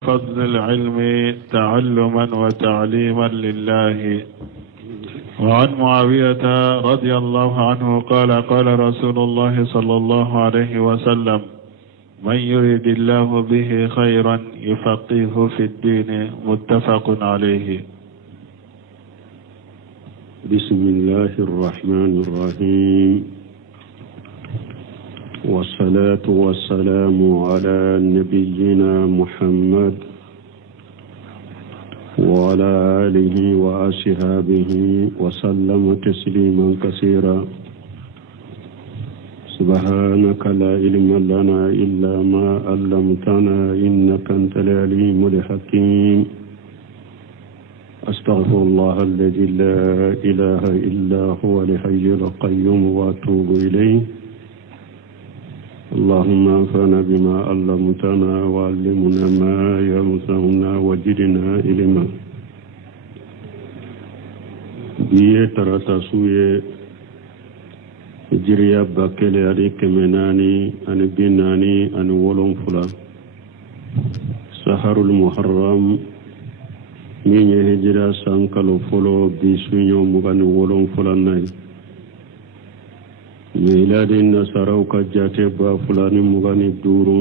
فضل العلم تعلما وتعليما لله. وعن معاوية رضي الله عنه قال قال رسول الله صلى الله عليه وسلم: من يريد الله به خيرا يفقهه في الدين. متفق عليه. بسم الله الرحمن الرحيم، والصلاة والسلام على نبينا محمد وعلى آله وأصحابه وسلم تسليما كثيرا. سبحانك لا علم لنا إلا ما علمتنا إنك أنت العليم الحكيم. أستغفر الله الذي لا إله إلا هو الحي القيوم وأتوب إليه. اللهم انفعنا بما علمتنا وعلمنا ما ينفعنا وزدنا علما. بيه تراتاسوية جريا باكلي علي كمناني أن بناني أن ولون فلا سحر المحرم من هجرة سانكالو فلو بيسوينيو مغاني ولون فلا ناي ميلادي نصارو كجاتي با فلاني مغاني دورو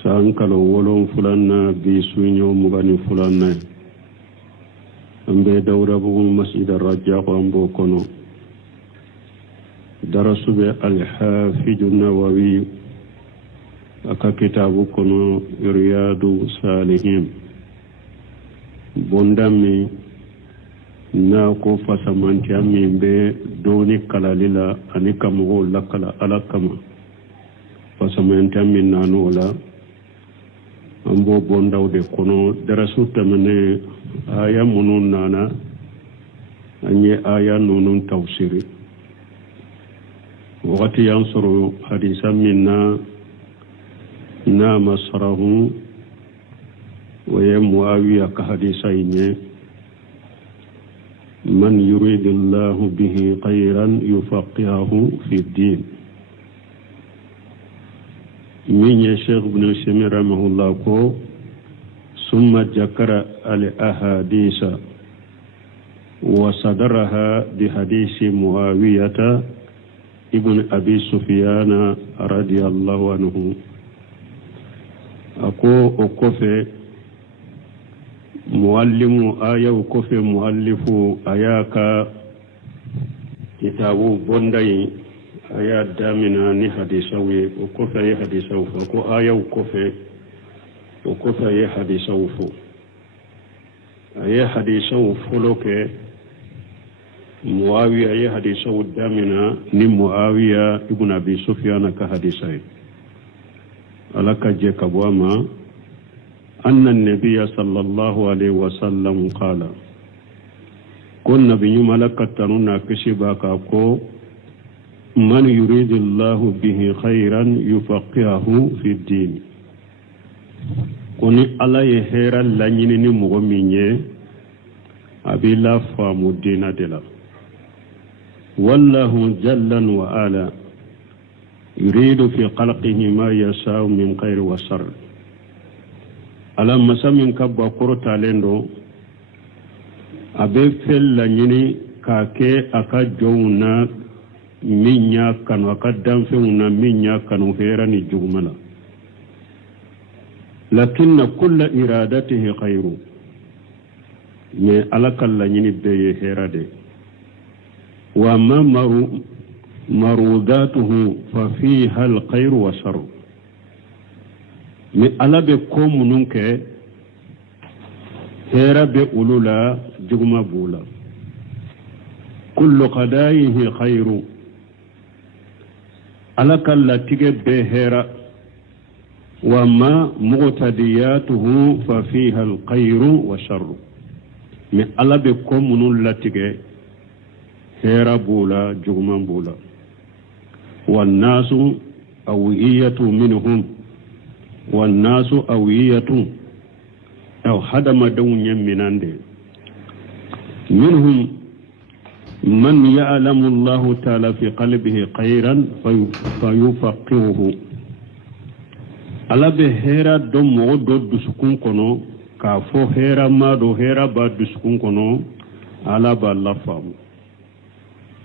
سانكالو ولون فلانا بيسوينيو مغاني فلانا أمبي دورة بغم مسجد الرجاق أمبو كونو درسوا بالحافظ النووي أكا كتاب كونو رياض صالحين بوندامي ناكو فسمانتي أمين بي دوني كالاليلا أنيكا مغول لكلا ألاكما فسمانتي أمين نانولا أمبو بونداو دي كونو درسوا تمني آية منون نانا أني آية نونون توسيري وقت ينصر حديثا منا نام صره ويمواوي كحديثين: من يريد الله به خيرا يفقهه في الدين. من الشيخ ابن سيمين رحمه الله كو ثم ذكر الأحاديث وصدرها بحديث معاوية ابن أبي سفيان رضي الله عنه. أكو أكوفي معلم آية وكوفي مؤلف آياك كتابو بونداي آيات دامنا نحديثوي وكوفي حديثو فكو آية وكوفي حديثو فو آية حديثو فلوك معاوية آية حديثو دامنا معاوية ابن أبي سفيان كحديثي ألك جيك بواما أن النبي صلى الله عليه وسلم قال: كنا بنيوم لكتنونا كشباك أكو من يريد الله به خيرا يفقهه في الدين. كوني الله يهيرا لنيني مغميني أبي لا فام الدين دلا. والله جل وعلا يريد في خلقه ما يشاء من خير وشر. alam masamin kabba korota lendo abe fella nyini kake aka jowna minya kanu aka danfeuna minya kanu herani jugmala lakinna kulla iradatihi khairu me alakalla nyini beye herade wa ma marudatuhu fa fiha alkhairu wa sharru. mais ala be ko munun ke hera be ulula juguma bula kullu qada'ihi khairu ala kala tige be hera wa ma muqtadiyatuhu fa fiha alkhairu wa sharru. mais ala be ko munun latige hera bula juguma bula wan nasu awiyatu minhum والناس أوية أو حدم دون يمناند منهم من يعلم الله تعالى في قلبه خيرا فيفقهه ala be hera do mo do dusukun kono ka fo hera ma do hera ba dusukun kono ala ba la famu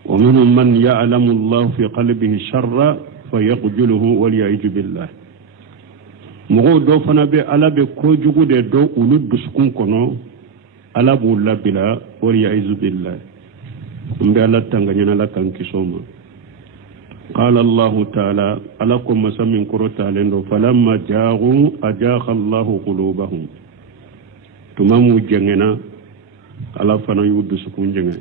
wa minhum man ya'lamu Allah fi qalbihi sharra fayaqjuluhu wal ya'id billah mo do fana be ala be ko jugude do ulu dusukun kono ala bu labila wal ya'id billah mbe ala tanganya la kan kisoma قال الله تعالى ألكم مسمين كرتا لندو فلما جاءوا أجاخ الله قلوبهم تمامو جننا على فنا يود سكون جنة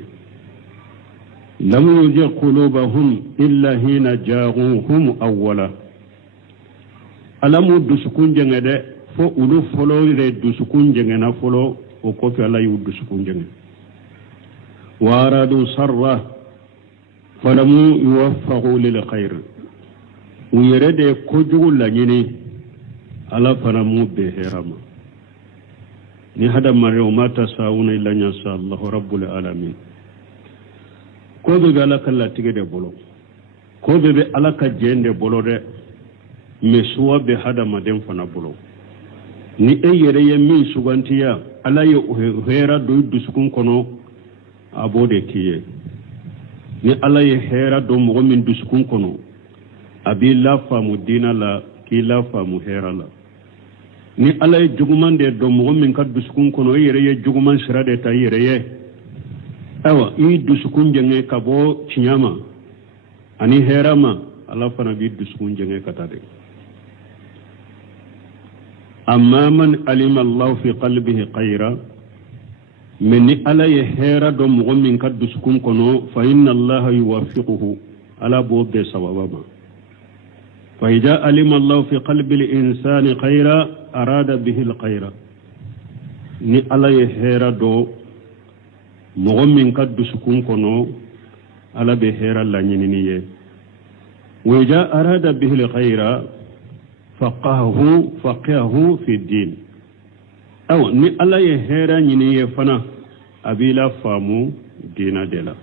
لم يجاء قلوبهم إلا حين جاءوهم أولا ألم يود سكون جنة فأولو فلو يرد سكون جنة فلو وكفي على يود سكون جنة وأرادوا سره فلم يوفقوا للخير ويرد كجو لجني على فنمو بهرما نهدا مريو ما تساوون إلا إن شاء الله رب العالمين كوبي بألك الله تجد بولو كوبي بألك جند بولو ده مسوا بهذا مدين فنا بولو ni eyere yemi sugantiya ala ye hera do dusukun kono abode kiye ni ala ye hera do mo min dusukun kono abi la famu dina la ki la famu hera la ni ala ye jugumande do mo min ka dusukun kono yere ye juguman sirade ta yere ye awa i dusukun jenge kabo chinyama ani hera ma ala fana bi dusukun jenge katade amma man alima Allah fi qalbihi khayra من ألا يهرا دم غمين كدسكون كنو فإن الله يوفقه على بود سببا فإذا علم الله في قلب الإنسان خيرا أراد به الخير ni ala ye hera do mogo min ka dusukun kono ala be hera la nyinini ye wa arada bihi alkhayra faqahu fi din aw ni ala ye hera nyini ye fana abila famu dina dela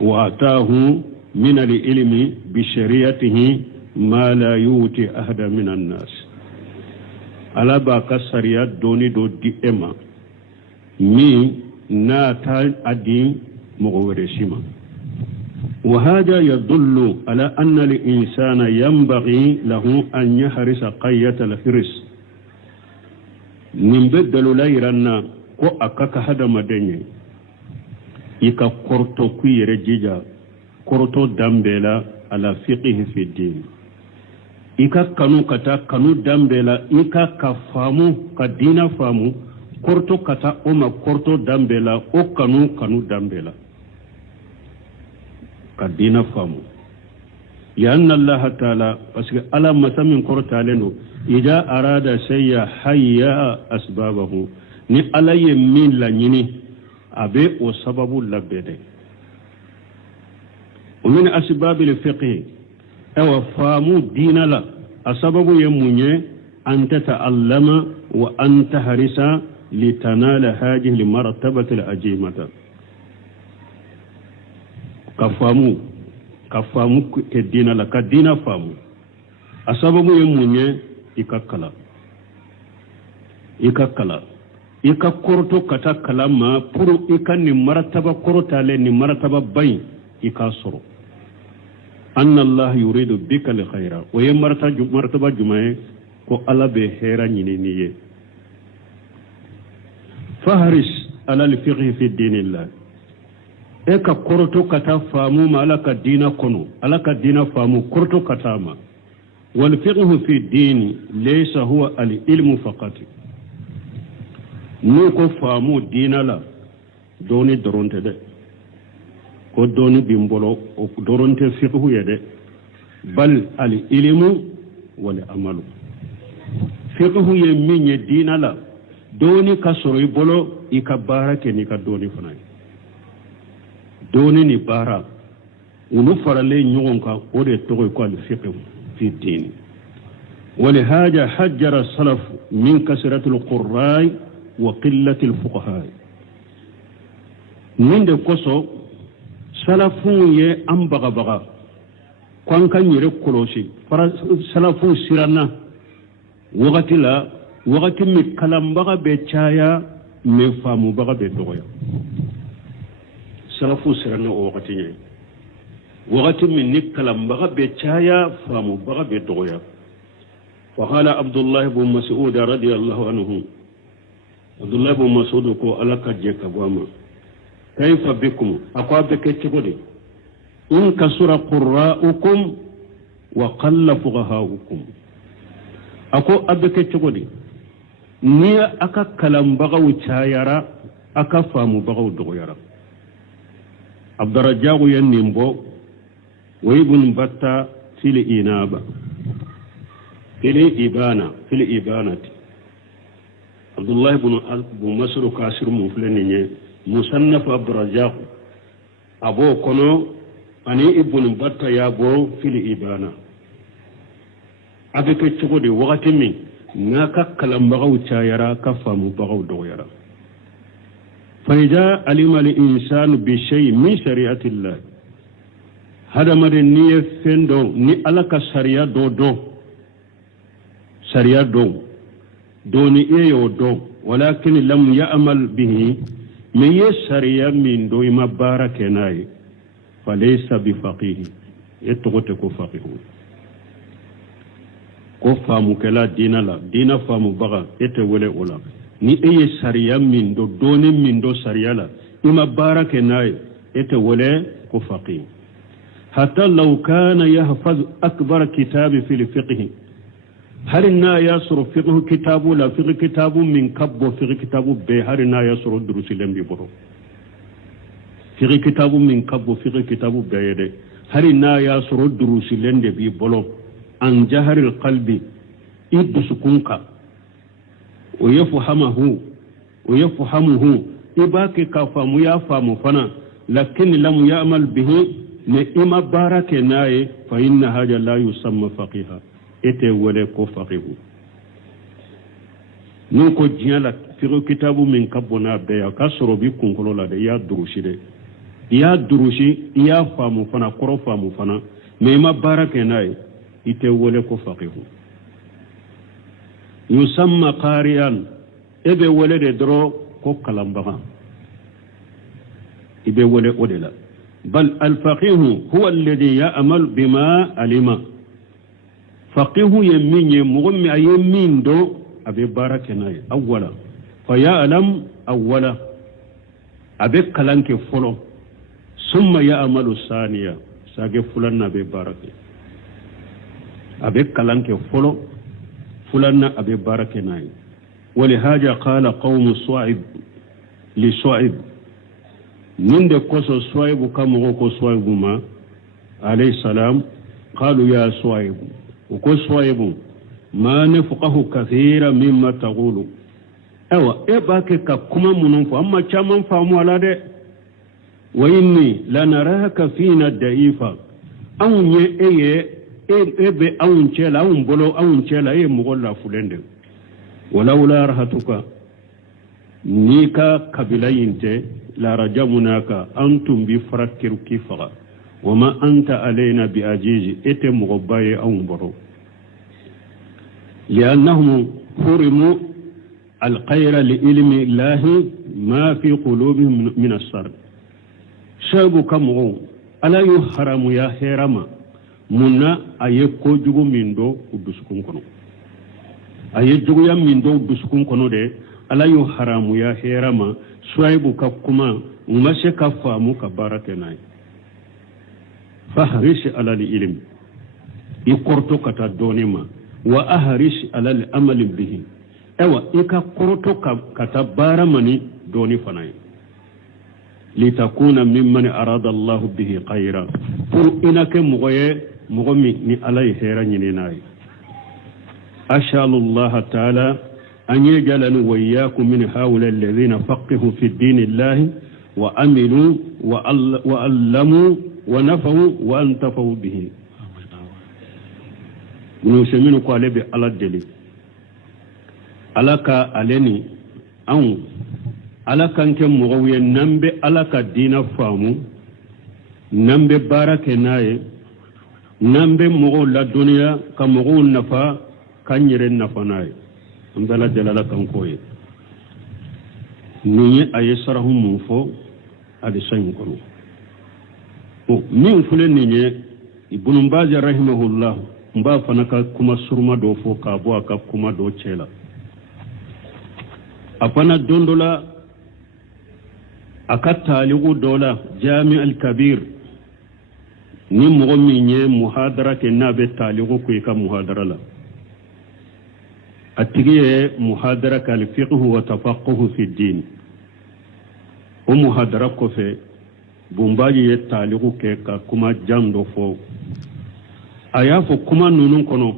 wa atahu min al-ilmi bi shari'atihi ma la yuti ahada min an-nas ala ba kasariya doni do di ema mi na ta adi mughawrishima wa hada yadullu ala anna al-insana yanbaghi lahu an yahrisa qayyat al-hirs min beddalu layranna ko akaka hada madenye ika korto kuyere jija korto dambela ala fiqhi fi din ika kanu kata kanu dambela ika kafamu kadina famu korto kata oma korto dambela o kanu dambela kadina famu ya anna Allah ta'ala parce ala masamin korta leno ida arada shay'a hayya asbabahu ni ala ye min la nyini abe o sababu labede ومن أسباب الفقه أو فامو دين لا السبب يمني أن تتعلم وأن تحرس لتنال هذه المرتبة العجيمة كفامو كدين لا كدين فامو السبب يمني إكاكلا ika korto kata kalama puru ika ni marataba korota le ni marataba bay ika soro anna Allah yuridu bika li khayra wa ya marataba jumae ko ala be hera nyini niye fahris ala al-fiqh fi dinillah eka korto kata famu ma ala ka dina kono ala ka dina famu korto kata ma wal fiqh fi dini laysa huwa al-ilmu faqat ni ko faamu dina la doni doronte de ko doni bimbolo o doronte fiqhu yede bal al ilmu wal amalu fiqhu ye minye dina la doni ka soro bolo ikabara ke ni ka doni fana doni ni bara unu farale nyugon ka o de to ko al fiqhu fi din ولهذا حجر السلف من كثرة القراء وقلة الفقهاء من ده كوسو سلفون يه ام بغا كون كان يري كولوشي سلفون سيرانا wakati la wakati mi kalambaga be caya me faamu baga be dogoya salafu sirana o wakati ñayi wakati min ni kalambaga be caya faamu baga be dogoya فقال عبد الله بن مسعود رضي الله عنه عبد الله بن مسعود كو ألك جيك بواما كيف بكم أقوى بكتبودي إن كسر قراءكم وقل فقهاؤكم أقوى أبكتبودي نيا أكا كلام بغو تايرا أكا فامو بغو دغيرا عبد الرجاق ينمبو وابن بطة في الإنابة في الإبانة عبد الله بن مسعود كاسر مفلنيني مصنف عبد الرزاق أبو كنو أني ابن بطة يابو في الإبانة أبيك تقولي وقت من ناكا كلام بغو تايرا كفام بغو دويرا فإذا علم الإنسان بشيء من شريعة الله هذا مرنية فندو ني ألك سريا دو سريا دوني إيو دو ولكن لم يعمل به من يسريا من دو ما بارك ناي فليس بفقيه يتغتك فقيه ko faamu kala dina faamu baga ete wele ola ni eye sariya min do doni min do sariya la ima barake nay ete wele ko faqih hatta law kana yahfaz akbar kitab fi al-fiqh هل نا يسر فقه كتاب لا فقه كتاب من كب فقه كتاب ب هل نا يسر دروس لم يبرو فقه كتاب من كب فقه كتاب ب يده هل نا يسر دروس لم يبرو عن جهر القلب يدسكنك ويفهمه إباكي كفام يفهم فنا لكن لم يعمل به نئم بارك ناي فإن هذا لا يسمى فقيها ete wele ko faqihu nun ko jiala fiqh kitabu min kabona be ya kasoro bi kunkolo la de ya durushi ya famu fana koro famu fana me ma barake nay ite wele ko faqihu yusamma qari'an ebe wele de dro ko kalambaga ibe wele odela bal al faqihu huwa alladhi ya'mal bima alima فقيه يمين مغمي يمين دو أبي باركنا أولا فيعلم أولا أبي كلانك فلو ثم يعمل الثانية ساقي فلان أبي بارك أبي كلانك فلو فلان أبي باركنا ولهذا قال قوم صعب لصعب من دي قصة صعب كم غوكو صعب ما عليه السلام قالوا يا صعب وكو صويب ما نفقه كثيرا مما تقول ايوا اباك كما منف اما كمان فامو على ده واني لنراك فينا ضعيفا او ني ebe awun chela awun bolo awun chela mugolla fulende walaula rahatuka nika kabilayinte la rajamunaka antum bi farakiru kifa وما أنت علينا بأجيج إتم مغباية أو مبرو لأنهم حرموا الخير لعلم الله ما في قلوبهم من السر شابو كمغو ألا يحرم يا هرما منا أيكو جغو من دو ودسكم كنو أيجغو يا من دو ودسكم كنو دي ألا يحرم يا هرما شابو كما ومشي كفامو كبارتناي فهرش على العلم يقرتو كتا دونيما وأهرش على الأمل به ايوا إيكا قرتو كتا بارمني دوني فناي لتكون ممن أراد الله به خيرا pour إنك مغمي ني علي خيرا نيناي أشهد الله تعالى أن يجعلني وإياكم من هؤلاء الذين فقهوا في الدين الله وأملوا وألموا ونفعوا وانتفعوا به نسمين قالب على الدليل علىك عليني أو علىك أنك مغوية نمبي علىك الدين فامو نمبي بارك ناي نمبي مغو الدنيا كمغو النفا kanyere nafanaye ambala jalala kankoye ni aye sarahu mufo adi sayin kono min fule ni ibn Baz rahimahullah mba fanaka kuma surma do fo ka bo aka kuma do cela apana dondola aka taligu dola jami al-kabir ni mogo minye muhadara ke nabe taligu ku ka muhadara la atigiye muhadara ka al-fiqh wa tafaqquh fi din o muhadara ko fe bumbaji ye taligu ke ka kuma jamdo fo aya fo kuma nunun kono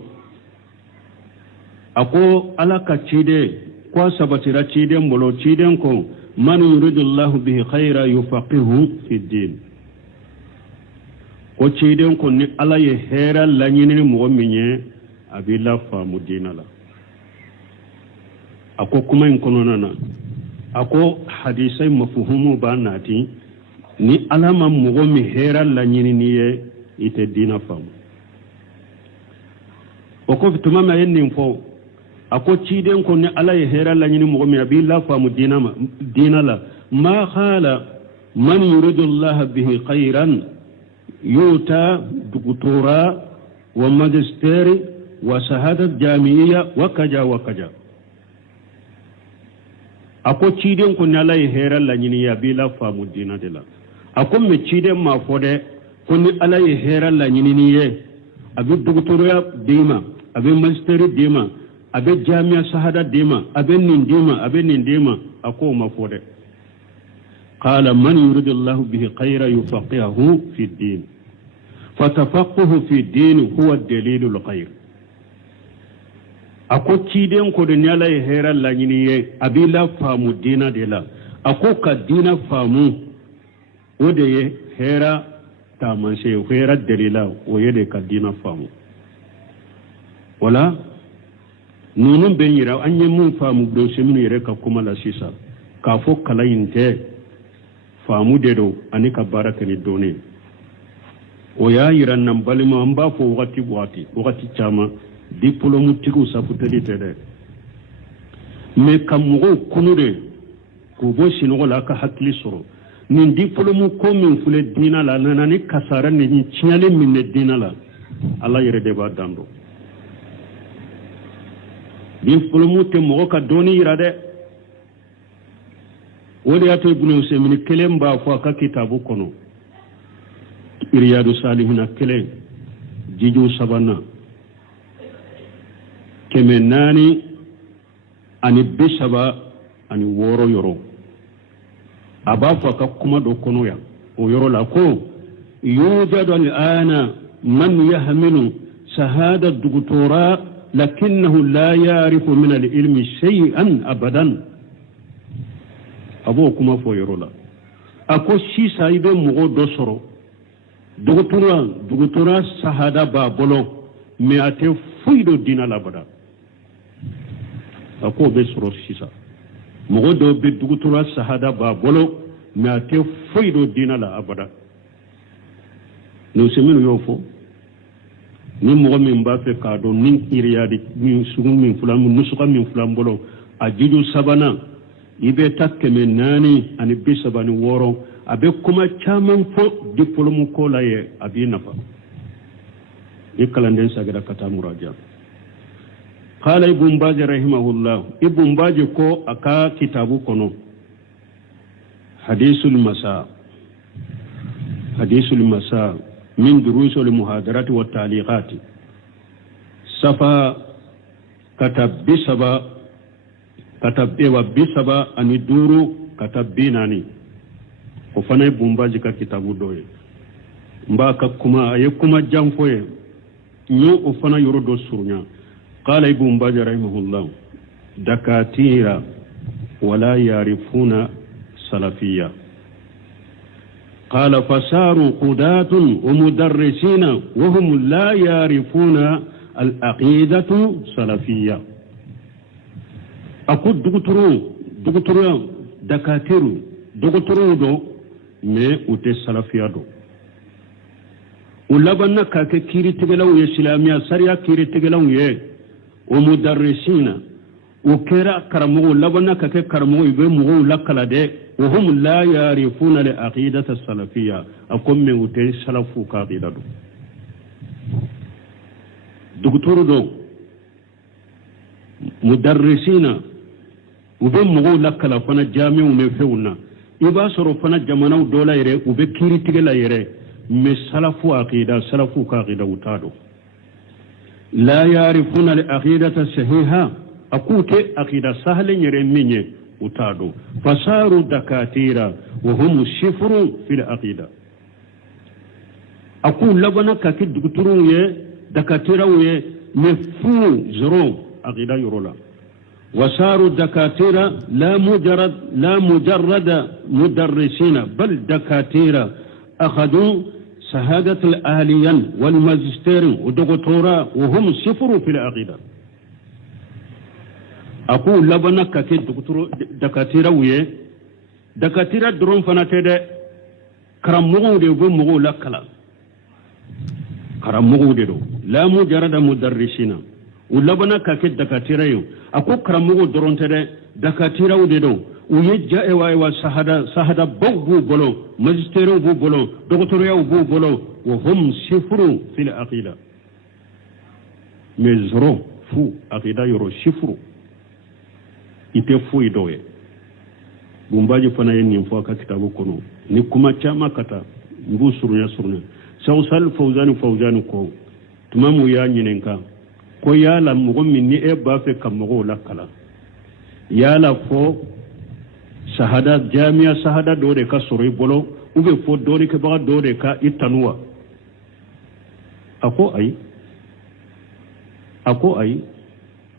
ako alaka cide ko sabatira cide mbolo cide ko man yuridullahu bihi khayra yufaqihu fi din ko cide ko ni ala ye hera lanyini mo minye abila famu dinala ako kuma in kono nana ako hadisai mafhumu ba nati ni alama mo mi hera lanyini niye ite dina famu ko tumama yennin fo ako ciden ko ne ala ye hera la nyini mo mi abi la famu dinala ma khala man yuridu Allah bihi khairan yuta doktora wa magister wa shahada jami'iyya wa kaja ako ciden ko ne ala ye hera la nyini abi la famu dinadela ako me ciden ma fode ko ne ala ye hera la nyini niye abi doktora dima abe magister dima abe jamia shahada dima abe nindima ako mafode qala man yuridullahu bihi khayra yufaqihuhu fi din fatafaqquhu fi din huwa dalilul khair ako ciden ko de nyala e hera la nyini ye abi la famu dina de la ako ka dina famu ode ye hera ta manse hera dalila o yede ka dina famu wala nunun ben yira an yi mun famu do seminu yere ka kuma la sisa ka fo kala yinte famu de do ani ka baraka ni doni o ya yira nan balima an ba fo wakati chama diplôme tiku sa futeli tede me kam mo kunude ko bo sino la ka hakli soro nin diplôme ko min fule dina la nanani kasara ni ciale min ne dina la Allah yere de ba dando diplôme te mo ka doni irade wodi ato ibnu semini kelem ba fo ka kitabu kono riyadu salihina kele jiju sabana kemenani ani bisaba ani woro yoro aba fo ka kuma do kono ya o yoro la ko yujadu al-ana man yahmilu shahada doktora لكنه لا يعرف من العلم شيئا أبدا أبوكما فويرولا أكو شي سايبه مغو دوسرو دكتورا سهادا بابولو مياتي فويدو دينا لابدا أكو بسرو شيسا مغو دو بدكتورا سهادا بابولو مياتي فويدو دينا لابدا نوسمين يوفو ni mo min ba fe ka do nin kiriyadi min sugun min fulan nusuka min fulan bolo ajiju sabana ibe takke men nani ani bisabani woro abe kuma chaman fo diplôme ko laye abi nafa ikalanden sagada kata muraja qala ibn Baz rahimahullah ibn Baz ko aka kitabu kono hadithul masa من دروس المحاضرات والتعليقات صفا كتب بسبا أن يدورو كتب بيناني وفنا بمباجي كتابو دوي مباكا كما يكما جانفوي نيو وفنا يردو سرنيا قال ابن باز رحمه الله دكاتير ولا يعرفون سلفية قال فصاروا قضاة ومدرسين وهم لا يعرفون العقيدة السلفية أقول دكتور دكاتير دكتور دو مي أوتي السلفية دو ولبنا كاكي كيري تغلو يسلامية سريا كيري تغلو يه ومدرسين وكرا كرمو لبنا كك كرمو يبمو لكلا ده وهم لا يعرفون العقيدة السلفية أقوم من وتر سلفو كعقيدة دكتور دو مدرسين وبمو لكلا فنا جامع ومفهونا إبا صرف فنا جمانا دولا يره وبكيري تجلا يره مسلفو عقيدة سلفو كعقيدة وتادو لا يعرفون العقيدة الصحيحة أقول عقيدة سهل يرميني وتادو فصاروا دكاترة وهم الشفر في العقيدة أقول لبنا كاكي دكتورون دكاترة مفهو زرو عقيدة يرولا وصاروا دكاترة لا مجرد مدرسين بل دكاترة أخذوا شهادة الأهلية والماجستير والدكتوراه وهم صفر في العقيدة أقول لبنا كاكي دكاترة درون فناتي كرمو دي ومغو لكلا كرمو دي لا مجرد مدرسين ولبنا كاكي دكاترة أقول كرمو درون تي دكاترة ودي ويجا ايوا شهادة بو بولو ماجستير بو بولو دكتوراه بو بولو وهم صفر في العقيدة مزرو فو عقيدة يرو صفر يتفو يدوي بumbaji fana yen nin fo ka kitabu kono ni kuma chama kata ngu surnya sawsal fawzani ko tumamu ya nyinenka ko yala mugo minni e ba fe kamugo lakala yala fo shahada jamia shahada dore ka soro bolo ube fo dore ke ba dore ka itanwa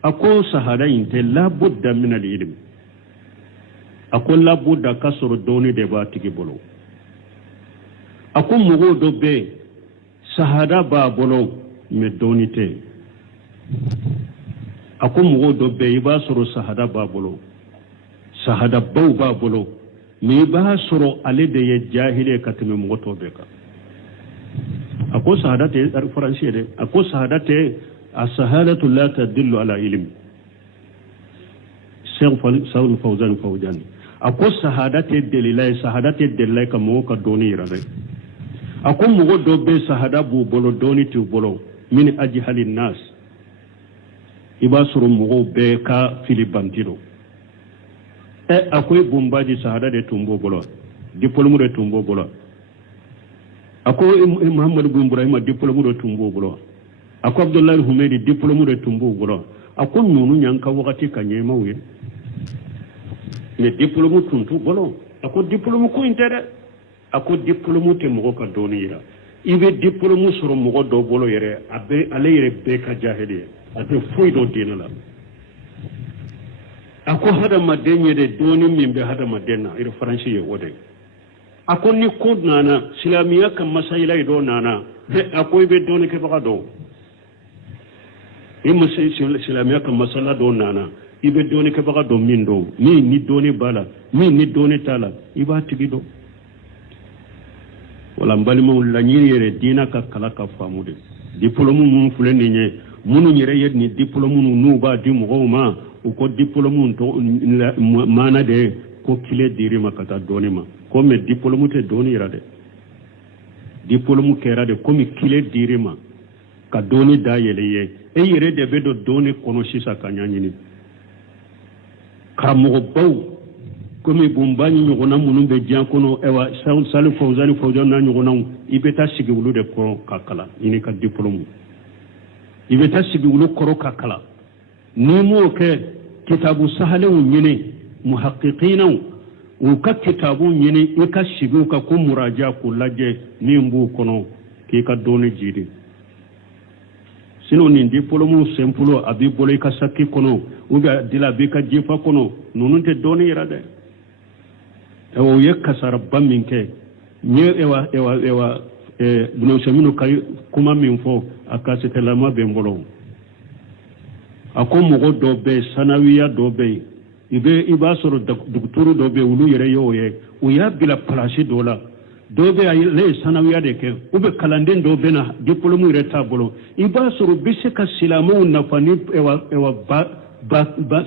ako shahada inte la budda min al ilm ako la budda ka soro doni de ba tigi bolo ako mugo do be shahada ba bolo me doni te ako mugo do be ba soro shahada ba bolo shahada bau ba bolo mi ba soro ale de ye jahile katime mugo to be ka ako shahada te faransi de ako shahada te as-shahadatu la tadullu ala ilm Saul Fawzan ako shahada te delilai ka mo ka doni irade ako mugo do be shahada bu bolo doni tu bolo min ajhalin nas iba soro mugo be ka filibantiro akoy bombaji shahada de tumbo bolo diplôme de tumbo bolo ako Muhammad bin Ibrahim diplôme de tumbo bolo ako Abdullah Humaydi diplôme de tumbo bolo ako nunu nyanka wakati kanyema wi ne diplôme tuntu bolo ako diplôme ko intere ako diplôme te mugo ka donira ibe diplôme soro mugo do bolo yere abe ale yere be ka jahili ate foi do dinala ako hada madenye de doni mimbe hada madenna ira faransi ye wode ako ni ko nana islamiya kam masaila do nana ako ibe doni ke baka do imu islamiya kam masala do nana ibe doni ke baka do min do ni doni bala ni doni tala iba tigido wala mbalima la nyire dina ka kala ka famude diplôme mun fuleni nye munu nyire yed ni diplôme nu ba di mo ma ko diplôme to mana de ko kile diri makata doni ma ko me diplôme te doni irade diplôme kera de ko mi kile diri ma ka doni da yele ye e yere de be do doni kono sisa kanyanyini karamogo baw komi bumbani nyogona munu be jan kono ewa Saul Fawzan na nyogona ibeta sigi wulu de ko kakala ini ka diplôme ibeta sigi wulu koro kakala ni mo ke kitabu sahale nyine muhaqqiqina u ka kitabu nyine e ka sigi ka ko muraja ko laje ni mbu kono ki ka doni jidi sino ni diplôme simple abi bolay ka sakki kono uga dila be ka jefa kono nonunte doni irade ewo yekka sarabba minke nye ewa buno semino kay kuma min fo akasete lama be mbolo ako mugo do be sanawiya do be iba soro docteur do be wulu yere yoye o ya bila place dola do be le sanawiya de ke ube kalanden do be na diplôme reta bolo iba suru bise ka silamu na fani ewa ba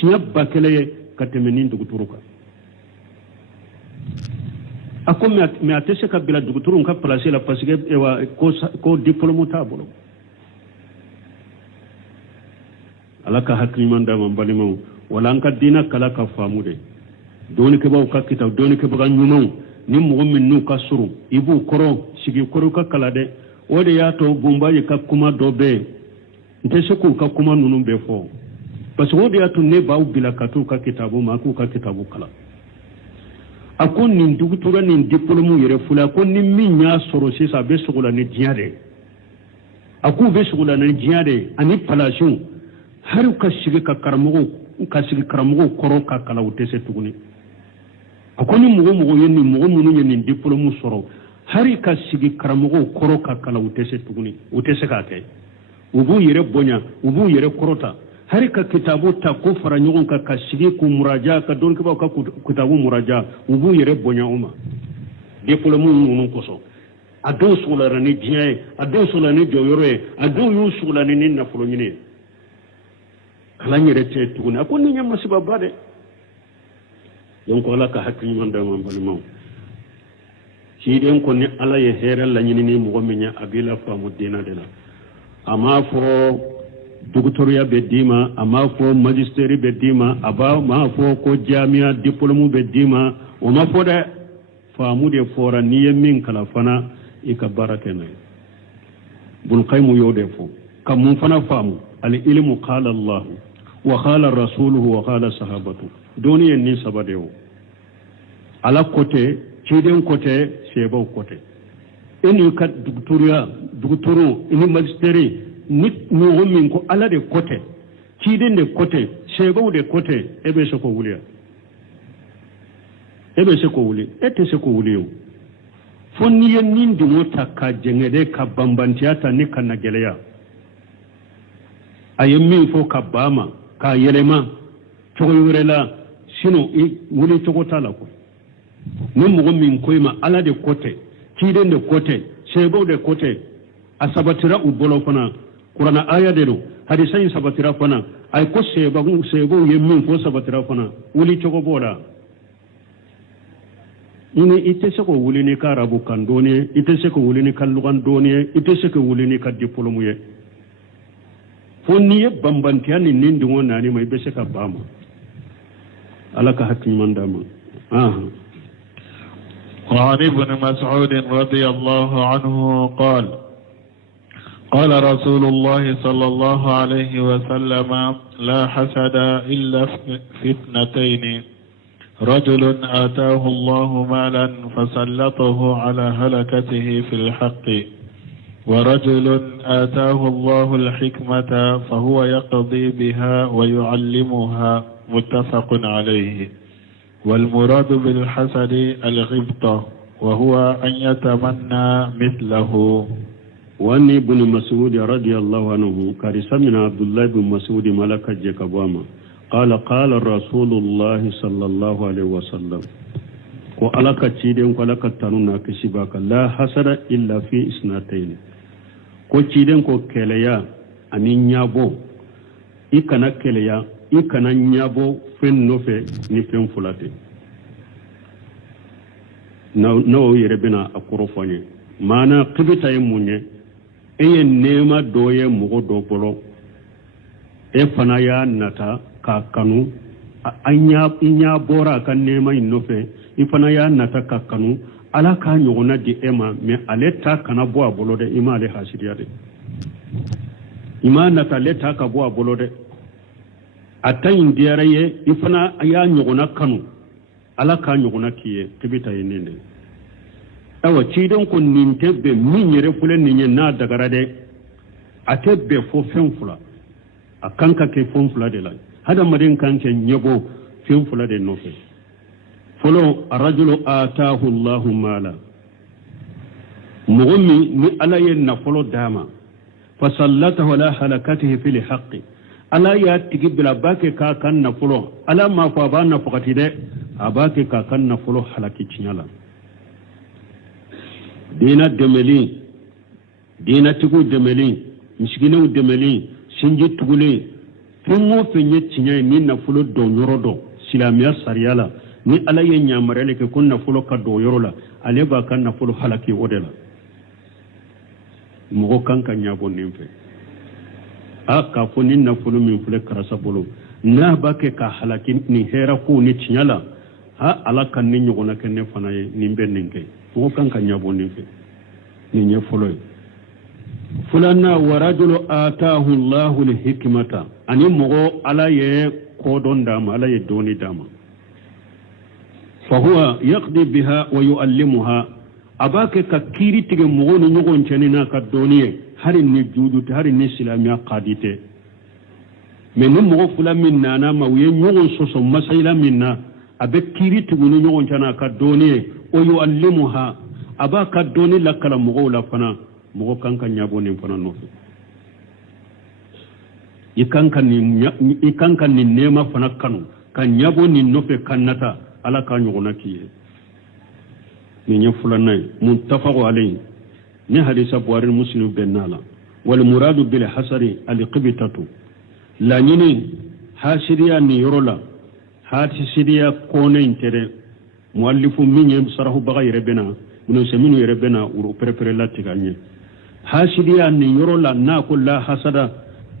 siya bakele katemenin duguturuka ako me atese ka bila duguturu ka placer la parce que ewa ko diplôme ta bolo alaka hakimanda mambalimo wala anka dina kala ka famude doni ke baw ka kitaw doni ke baga nyumaw ni mo min nu ka suru ibu koro sigi koro ka kala de o de ya to bumbaji ka kuma do be nte seku ka kuma nunu be fo parce que o de ya to ne baw bila ka to ka kitabu ma ku ka kitabu kala akon nin dugutura nin diplôme yere fula kon ni min ya soro sisa be sugula ni diade aku be sugula ni diade ani palation har ka sigi ka karamogo koro ka kala utese tuguni akoni mugo yenni mugo munu yenni diplôme soro hari ka sigi karamogo koro ka kala utese tuguni utese ka ke ubu yere bonya ubu yere korota hari ka kitabu ta ko fara nyogon ka sigi ku muraja ka don ke ba ka kitabu muraja ubu yere bonya uma diplôme munu koso ado sula ni diye ado sula ni joyore ado yu sula ni na fulo nyine kala nyere te tuguni akoni nyama sibaba de donc ala ka hakki man da man balimo ci den ko ni ala ye heral la nyini ni mo minya abila famu dina de la ama fo doctoria be dima ama fo magisteri be dima aba ma fo ko jamia diplôme be dima o ma fo de famu de fora ni yemin kala fana ika barakena bul qaymu yode fo kam mun fana famu al ilmu qala allah wa qala rasuluhu wa qala sahabatu doni en ni sabadewo ala côté ciden côté sebo côté eni kat duguturu ini magisteri ni min ko ala de côté ciden de côté sebo de côté ebe se ko wuliya ebe se ko wuli ete se ko wuliyo fonni yen nindi mota ka jengede ka bambantiata ni kana geleya ayemmi fo ka bama ka yelema to yorela sino wuli to tala ko ni mugo min koyma ala de côté ciden de côté sebo de côté asabatira ubolo fana qur'ana aya de do hadisa in sabatira fana ay ko sebo yemmin fo sabatira fana wuli to boda ini ite se ko wuli ni karabu kan doni ite se ko wuli ni kan lugan doni ite se ko wuli ni ka diplôme ye fonni ye bambantiya ni nindi wona ni mai be se ka bama alaka hakki mandama وعن ابن مسعود رضي الله عنه قال قال رسول الله صلى الله عليه وسلم لا حسد إلا في اثنتين رجل آتاه الله مالا فسلطه على هلكته في الحق ورجل آتاه الله الحكمة فهو يقضي بها ويعلمها متفق عليه والمراد بالحسد الغبطة وهو أن يتمنى مثله. وأن ابن مسعود رضي الله عنه كارثة من عبد الله بن مسعود ملك جكبواما قال قال رسول الله صلى الله عليه وسلم وألك تشيدين وألك تنونا كشباك لا حسد إلا في إثنتين ko ciden ko keleya ani nyabo ikana keleya ikana nyabo fen nofe ni fen fulate no yere bina akoro fonye mana qibita yemunye eye nema doye mugo do bolo e fana ya nata ka kanu anya bora kan nema inofe ifana ya nata ka kanu ala ka nyogona di ema me aleta kana bo abolo de ima ale hasidiya de ima nata leta ka bo abolo de atayin diyaraye ifana ya nyogona kanu ala ka nyogona kiye tibita yinene awa cidon ko nintebe minyere fule ninye na dagara de atebe fo fenfula akanka ke fenfula de la hada madin kanke nyebo fenfula de nofe folo arajulu ataahu Allahu mala mugummi ni ala yenna folo dama fasallatahu ala halakatihi fil haqqi ala ya tigibla bake ka kanna folo ala ma fa bana fakati de abake ka kanna folo halaki cinyala dina demeli dina tigu demeli miskinu demeli sinji tugule fengo fenye tinya ni nafulo do yoro do silamiya sariyala ni ala ye nyamarele ke kun nafulo ka do yoro la ale ba kan nafulo halaki odela mo kan kan nyabo nimfe aka fo ni nafulo min fule karasa bolo na ba ke ka halaki ni hera ko ni tinyala ha ala kan ni nyogona ken ne fana ye ni benninke mo kan kan nyabo nimfe ni nye folo fulana warajulu ataahu Allahu al-hikmata ani mogo ala ye kodon dama ala ye doni dama fa huwa yaqdi biha wa yuallimuha abake ka kiri tige mogo ni nyogon cenina ka doniye hari ni judu hari ni silamiya qadite men ni mogo fula min nana ma wiye nyogon soso masaila minna abe kiri tige ni nyogon cana ka doniye wa yuallimuha abaka doni la kala mogo la fana mogo kanka nyabo ni fana no ikanka ni nema fana kanu kan nyabo ni nofe kannata ala ka nyogona kiye ni nyafula nay muttafaqu alayhi ni hadisa buhari muslim benala wal muradu bil hasari al qibtatu la nyini hasiriya ni yorola hasiriya kone intere muallifu minye sarahu baga yerebena no seminu yerebena uru prepare latiganye hasiriya ni yorola na kullu hasada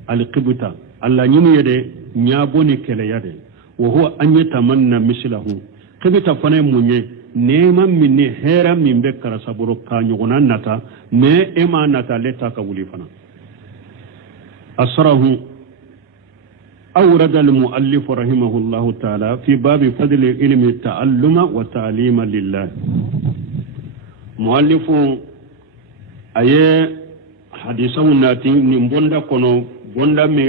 al-qibta alla nyini yede nyaboni kele yade wa huwa an yatamanna mislahu qibta fane munye nema minni hera mimbe karasaburo ka nyogona nata ne ema nata leta ka wuli fana asrahu أورد المؤلف رحمه الله تعالى في باب فضل علم التعلم والتعليم لله مؤلف أي حديثه ناتي نبوندا كونو بوندا مي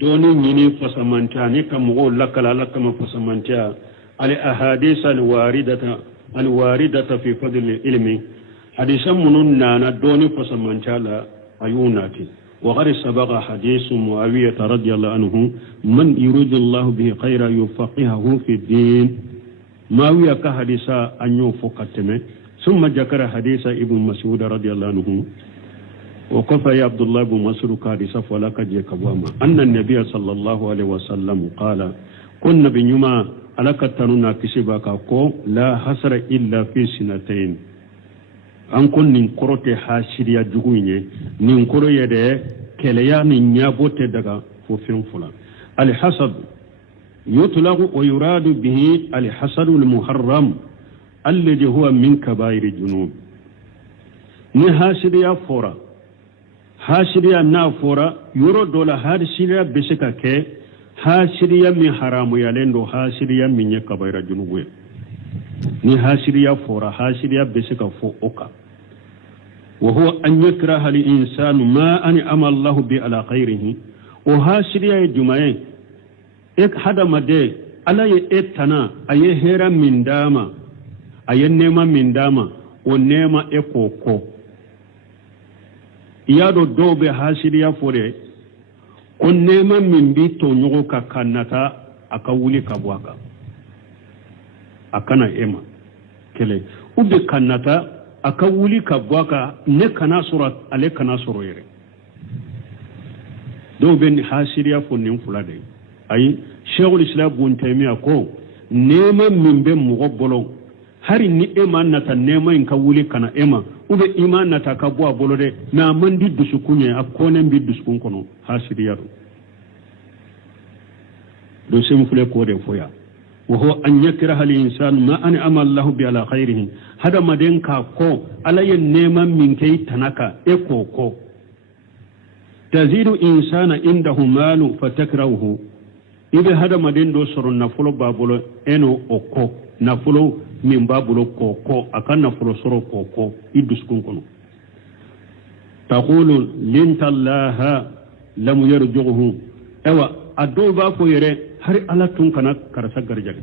دوني نيني فسمانتا نيكا مغول لكلا لكما فسمانتا الأحاديث الواردة في فضل العلم حديثا منون نانا دوني فسمانتا لا أيوناتي وغير سبق حديث معاوية رضي الله عنه من يريد الله به خيرا يفقهه في الدين معاوية كحديثا أن يفقتمه ثم ذكر حديث ابن مسعود رضي الله عنه وكفى يا عبد الله بن مسعود كحديثا فلا كجيك بواما أن النبي صلى الله عليه وسلم قال كنا بنيما على كتنونا كسبك لا حسر إلا في سنتين an kon nin korote ha shirya jugunye nin koro yede keleya nin nyabote daga fo fen fula al hasad yutlaqu wa yuradu bihi al hasad al muharram alladhi huwa min kaba'ir junub ni ha shirya fora ha shirya na fora yoro dola ha shirya beseka ke ha shirya mi haramu yalendo ha shirya min kaba'ir junub ni ha shirya fora ha shirya beseka fo oka وهو أن يكره الإنسان ما أنعم الله به على خيره وهاشريا الجمعين إك هذا مدى على يتنا أي هيرا من داما أي نيما من داما ونيما إكوكو يادو دوبي هاشريا فوري ونيما من بيتو نيوكا كانتا أكاولي كبواكا أكنا إما كلي وبي كانتا aka wuli ka bwaka ne kana sura ale kana suro yere do ben hasiriya fonnin fulade ay shaykhul islam bun taymiya ko nema mimbe mugo bolo hari ni ema nata nema in ka wuli kana ema ube iman nata ka bwa bolo de na mandi dusu kunye akone mbi dusu kun kono hasiriya do sem fule ko de foya وهو أن يكره الإنسان ما أنعم الله به على خيره هذا ما دين كاكو على ينما من كي تنكا إكوكو تزيد إنسان عنده مال فتكرهه إذا هذا ما دين دو سر نفلو بابلو إنو أكو نفلو من بابلو كوكو أكان نفلو سر كوكو إدس كنكو تقول لنت الله لم يرجعه أيوة أدو بافو يري hari ala tun kana karasa garjaga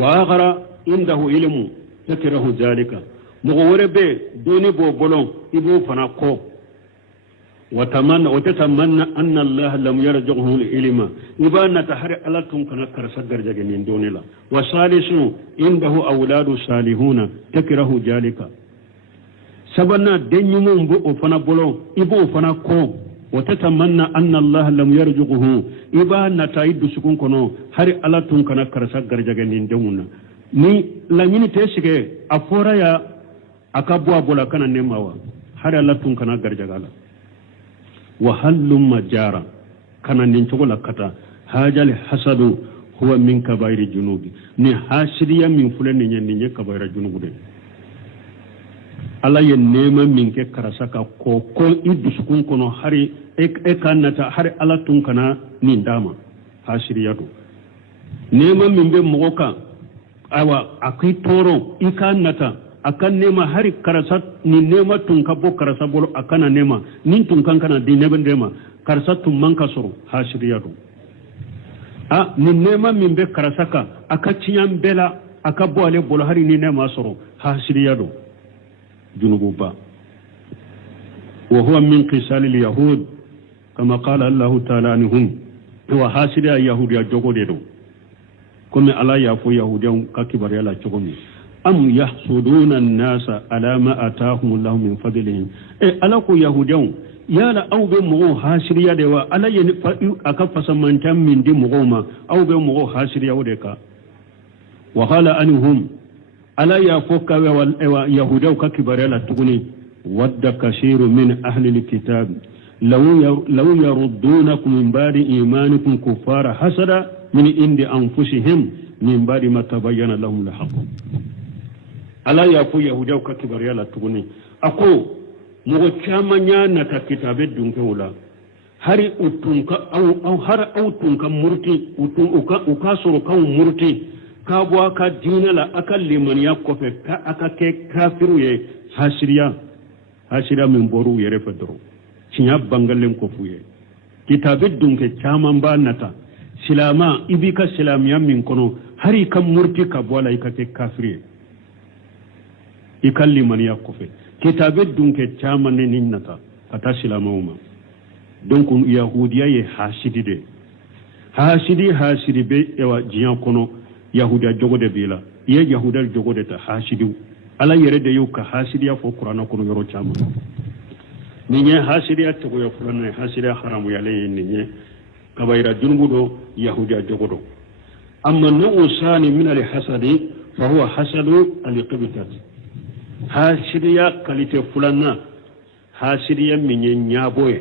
wa aghara indahu ilmu yakrahu zalika mughawre be doni bo bolon ibo fana ko wa tatamanna anna allah lam yarjuhu ilma ibana ta hari ala tun kana karasa garjaga nin doni la wa salisu indahu awladu salihuna takrahu zalika sabana denyumo mbo ofana bolo ibo ofana ko watatamanna anna Allah lam yarjuquhu iba nataidu sukun kono hari ala tun kana karasa garjaga nin dewuna ni lanyini tesike afora ya akabwa bola kana nemawa hari ala tun kana garjaga la wa hallum majara kana nin chogola kata hajal hasadu huwa min kabairi junubi ni hasidiya min fulani nyen kabaira junubi ala ye nema min ke karasaka ko idusukun kono hari e kannata hari ala tun kana nin dama hasiriyatu nema min be mogoka awa akai toro i kannata akan nema hari karasa ni nema tun ka bo karasa bolo akana nema nin tun kan kana di neben dema karasa tun man kasoro hasiriyatu a ni nema min be karasaka aka ciyan bela aka bo ale bolo hari ni nema soro hasiriyatu جنوبا وهو من قسال اليهود كما قال الله تعالى عنهم هو حاصل اليهود يجوغودو كما الله يفو يهوديون ككبر يلا جوغومي ام يحسدون الناس على ما اتاهم الله من فضله الاكو يهوديون yala aw be mogo hasiriya de wa ala yeni aka fasamantan min di mogo ma aw be mogo hasiriya wode ka wa qala anhum ala ya foka wa yahudaw ka kibarela tuguni wadda kashiru min ahli alkitab law yaruddunakum min ba'di imanikum kuffara hasada min indi anfusihim min ba'di ma tabayyana lahum alhaq ala ya fu yahudaw ka kibarela tuguni ako mugo chamanya na ta kitabe dunke wala hari utunka au har utunka murti uka soro kan murti ka bo aka dina la aka liman ya kofe ka aka ke kafiru ye hasiriya min boru yere fedro cinya bangalen ko fuye kitabe dunke chaman ba nata silama ibika silamiya min kono hari kan murti ka bola ikate kafiru ikalli man ya kofe kitabe dunke chaman ne ninnata ata silama uma donc yahudiya ye hasidi be ewa jiyan kono yahuda jogode bila ye yahuda jogode ta hasidu ala yere de yuka hasidiya fo qur'ana kono yoro chama ni nye hasidiya to go fulana hasidiya haramu yale ni nye kabaira junbudo yahuda jogodo amma no usani min al hasadi fa huwa hasadu al qibtat hasidiya kalite fulana hasidiya minye nyaboye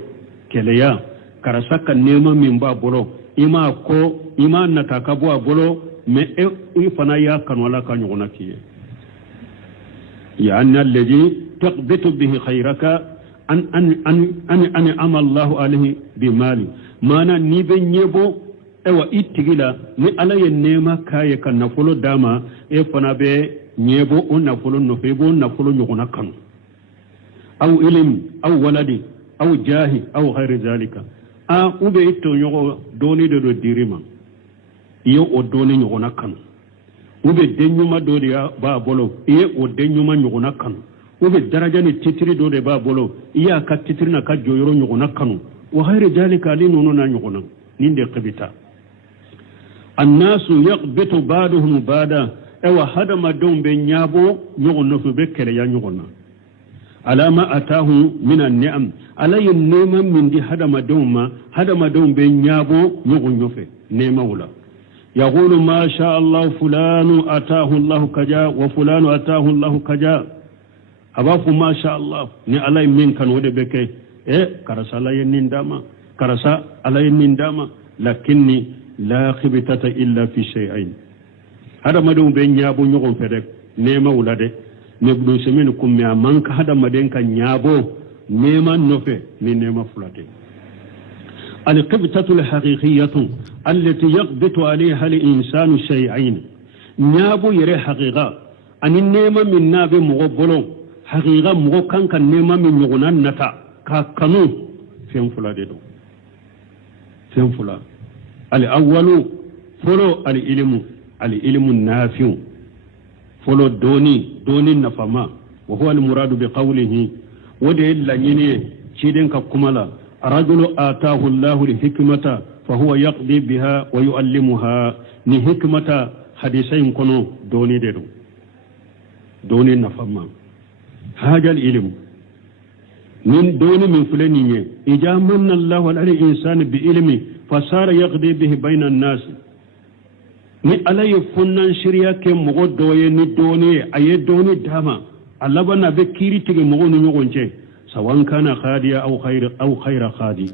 keleya karasaka nema min ba bolo ima nataka bo bolo me fana ya kan wala kan yona kiye ya anna alladhi taqbitu bihi khayraka an ama Allah alayhi bimali mana ni be nyebo ewa itigila ni ala ye nema kaye kan na folo dama fana be nyebo on na folo no febo na folo nyona kan aw ilim aw waladi aw jahi aw ghayr zalika ube ito nyogo doni do dirima iyo o doni nyogona kan ube denyuma do de ba bolo iyo o denyuma nyogona kan ube daraja ni titiri do de ba bolo iya ka titiri na ka joyoro nyogona kan wa ghayr zalika linono na nyogona ninde qibita annasu yaqbitu ba'dhum ba'da ewa hadama don be nyabo nyogono so be kele ya nyogona alama atahu min an-ni'am alay nema min di hadama don be nyabo nyogonyo fe nema wala yaqulu ma sha Allah fulanu atahu Allah kaja wa fulanu atahu Allah kaja abafu ma sha Allah ni alay min kan wode beke karasa alay nin dama lakinni la khibtata illa fi shay'ain hadama don be nyabo nyogon fe rek nema wala de ne budo semene kum ya manka hadama den kan nyabo nema nofe ni nema fulate القبطة الحقيقية التي يقبط عليها الإنسان شيئين نابو يري حقيقة أن النيمة من ناب مغبولو حقيقة مغوكان كان نيمة من يغنان نتا كاكنو فين فلا ديدو فين فلا الأول فلو العلم النافع فلو دوني نفما وهو المراد بقوله ودي لنيني شيدين ككمالا رجل آتاه الله الحكمة فهو يقضي بها ويعلمها ni hikmata hadisain kono doni dedo doni nafama hajal ilmu من دون من فلانية إذا من الله على الإنسان بعلمه فصار يقضي به بين الناس ni ala ye fonnan shari'a ke mogo doye ni doni aye doni dama Allah bana be kiri tige mogo no nyogon ce sawan kana khadiya aw khayra khadi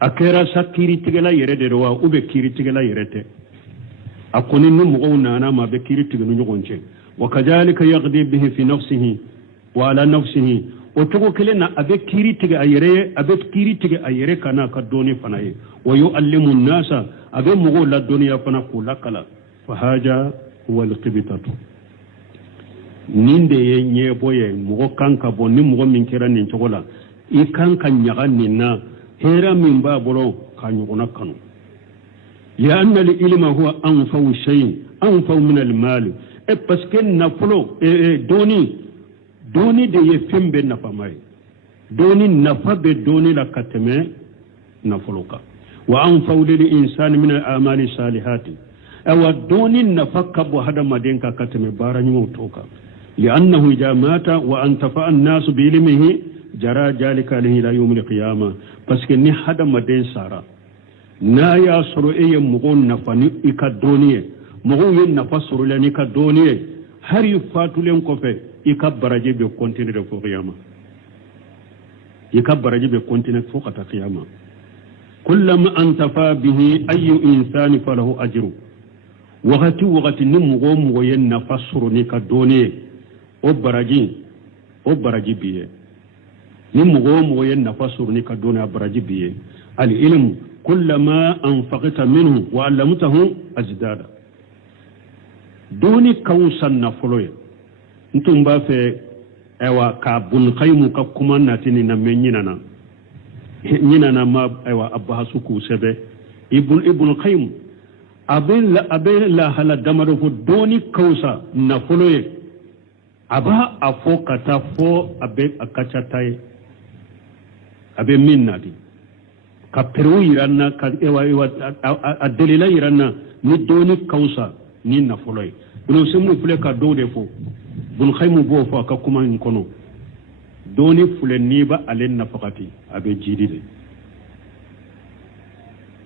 akera sakiri tige la yere de wa ube kiri tige la yerete akoni no mogo nana ma be kiri tige no nyogon ce wa kadhalika yaqdi bihi fi nafsihi wa ala nafsihi o togo kelena abe kiri tige ayere kana ka doni fanaye wa yuallimu an-nasa abe mogo la duniya fana ko lakala fa haja huwa al-qibtatu ninde ye nyeboye mogo kanka bo ni mogo min kira nin togola I kanka nyaga ninna hera min ba bolo ka nyugona kanu ya anna al-ilma huwa anfa'u shay'in anfa'u min al-mal parce que na folo doni de ye fembe na famay doni nafa be doni la kateme na foloka وأنفع للإنسان من الأعمال الصالحات أو دون نفك بهذا مدينك كتم بارني موتوكا لأنه إذا مات وأنتفع الناس بعلمه جرى ذلك عليه إلى يوم القيامة بس كني هذا مدين سارا نايا سرؤية مغون نفني إكادونية مغون ينفسر لني إكادونية هر يفاتو لهم كفة إكبرجي بكونتين فوق القيامة إكبرجي بكونتين فوق القيامة كلما انتفى به أي إنسان فله أجر وغتي نمغوم وينفسر نكدوني أبرجي بيه نمغوم وينفسر نكدوني أبرجي بيه العلم كلما أنفقت منه وعلمته أزداد دوني كوسا نفلوي انتم بافي ايوا كابن قيمو ككمان ناتيني نمينينا ñinana ma aywa abba suku sebe ibn qayyim abin la hala damaro fo doni kausa na foloye aba afo kata fo abe akachataye abe minnadi ka peru iranna ka ewa adelila iranna ni doni kausa ni na foloye buno semu fule ka dode fo ibn qayyim bo fo ka kuma kono doni fule niba alen nafakati abe jidide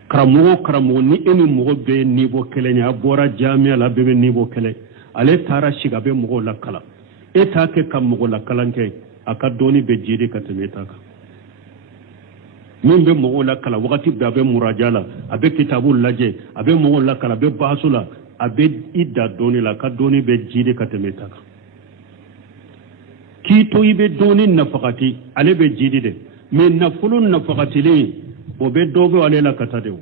karamo ni eni mogo be nibo kele nya bora jamia la bebe nibo kele ale tara shiga be mogo lakala eta ke kam mogo lakala nke aka doni be jidi katemeta ka min be mogo lakala wakati be abe murajala abe kitabul laje abe mogo lakala be basula abe idda doni la ka doni be jidi katemeta ka kito ibe doni nafakati ale be jidi de mais nafulun nafakati le o be dogo ale la katadeo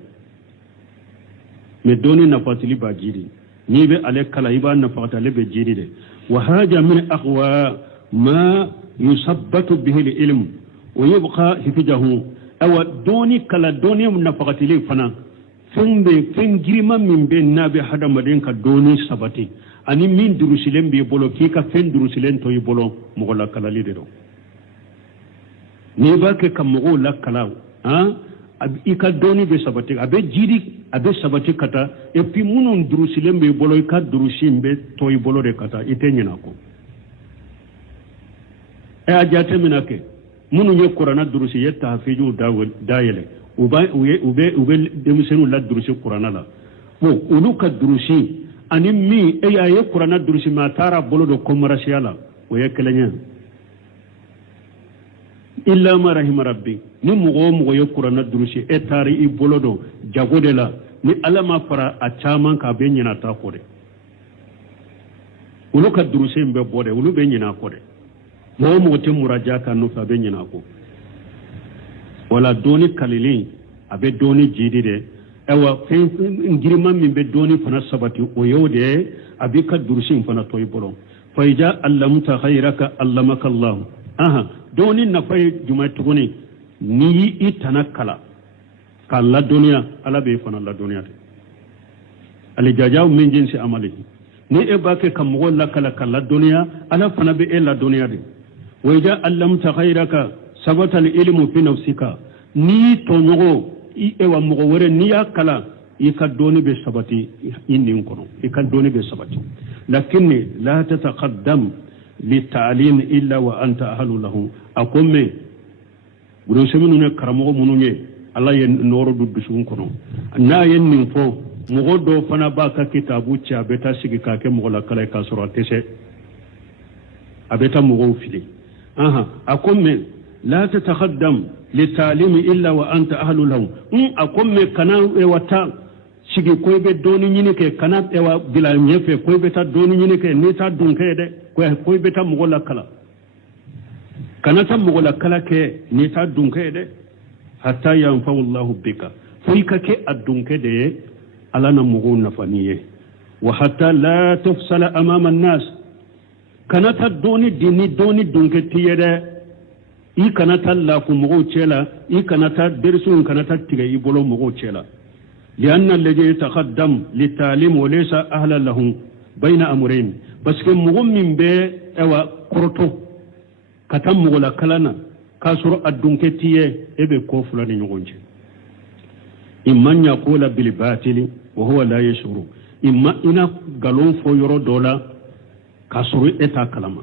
mais doni nafatili ba jidi ni be ale kala iba nafakati ale be jidi de wa haja min aqwa ma yusabbatu bihi al-ilm wa yabqa hifjahu aw doni kala doni nafakati le fana fen girima min be nabe hada maden ka doni sabati ani min durusilen be bolo ki ka fen durusilen to yibolo mo la kala lide do ni ba ke kam mo la kala ika doni be sabati abe jidi abe sabati kata e puis munun durusilen be bolo ka durusim be to yibolo de kata itenyina ko e ajate minake munu ye qur'ana durusi yetta hafiju dayele ube demisenu la durusi qur'ana la bo ulu ka durusi ani mi e ya ye qur'ana durusi ma tara bolo do commerciala o ye kelenya illa ma rahima rabbi ni mugo ye qur'ana durusi e tari i bolo do jagode la ni alama fara a chaman ka be nyina ta ko de ulu ka durusi mbe bode ulu be nyina ko de mo te muraja ka no fa be nyina ko wala doni kalili abe doni jidi de ewa fen ngirima min be doni fana sabati o yode abi ka dursin fana toy bolo fa ija allamta khayraka allamaka allah doni na fay juma tuguni ni itanakala kala dunya ala be fana la dunya ali jajaw min jinsi amali ni e bake kam wala kala dunya ala fana be la dunya de wa ija allamta khayraka sabata al-ilmu fi nafsika ni tonyogo ewa mogo wore ni yakala ika doni be sabati indi kono ika doni be sabati lakinni la tataqaddam للتعليم إلا وأنت أهل له أقوم بدون سمنون كرمه منوني الله ينور دبسون كنو نا ينين فو مغدو فنا باكا كتابو تشابتا سيكي كاكي مغلا كلا كاسورا تسي أبتا مغوفلي أقوم لا تتخدم للتعليم إلا وأنت أهل له أقوم كنا وتا sigi koy be doni nyini ke kana ewa bila nyefe koy be ta doni nyini ke ni ta dunke de koy be ta mugola kala kana ta mugola kala ke ni ta dunke de hatta yanfa Allah bika fuy ka ke adunke de ala na mugo nafaniye wa hatta la tufsala amama an-nas kana ta doni dini doni dunke tiyede I kana ta la ku mugo chela I kana ta dersun kana ta tiga I bolo mugo chela لأن الذي يتقدم للتعليم وليس أهلا له بين أمرين بس كم مغمم به أو كرتو كتم مغلا كلنا كسر الدنكتية إبه كوفلا نيجونج إما يقول بالباطل وهو لا يشعر إما إنا قالون فيرو دولا كسر إتا كلامه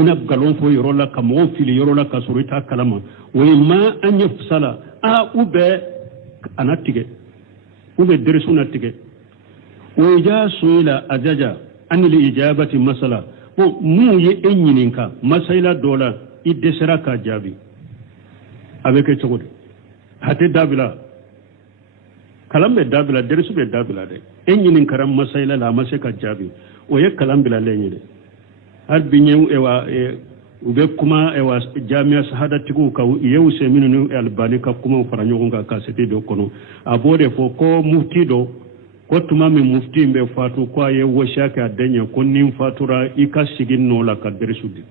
إنا قالون فيرو لا كمو في يرو لا كسر إتا كلامه وإما أن يفصل أوبه anatige ube derisu natige wajaa suila ajaja anil ijabati masala bo mu ye enyininka masaila dola idesera ka jabi avec chogode hate dabila kalambe dabila derisu be dabila de enyinin karam masaila la maseka jabi o ye kalambila lenyide har binyew ewa ube kuma ewa jamia sahada tigu ka yewu seminu albani ka kuma faranyo nga ka sete do kono abode fo ko mufti do ko tuma me mufti mbe fatu ko ye woshaka adenya ko nim fatura ika sigin no la ka deresudi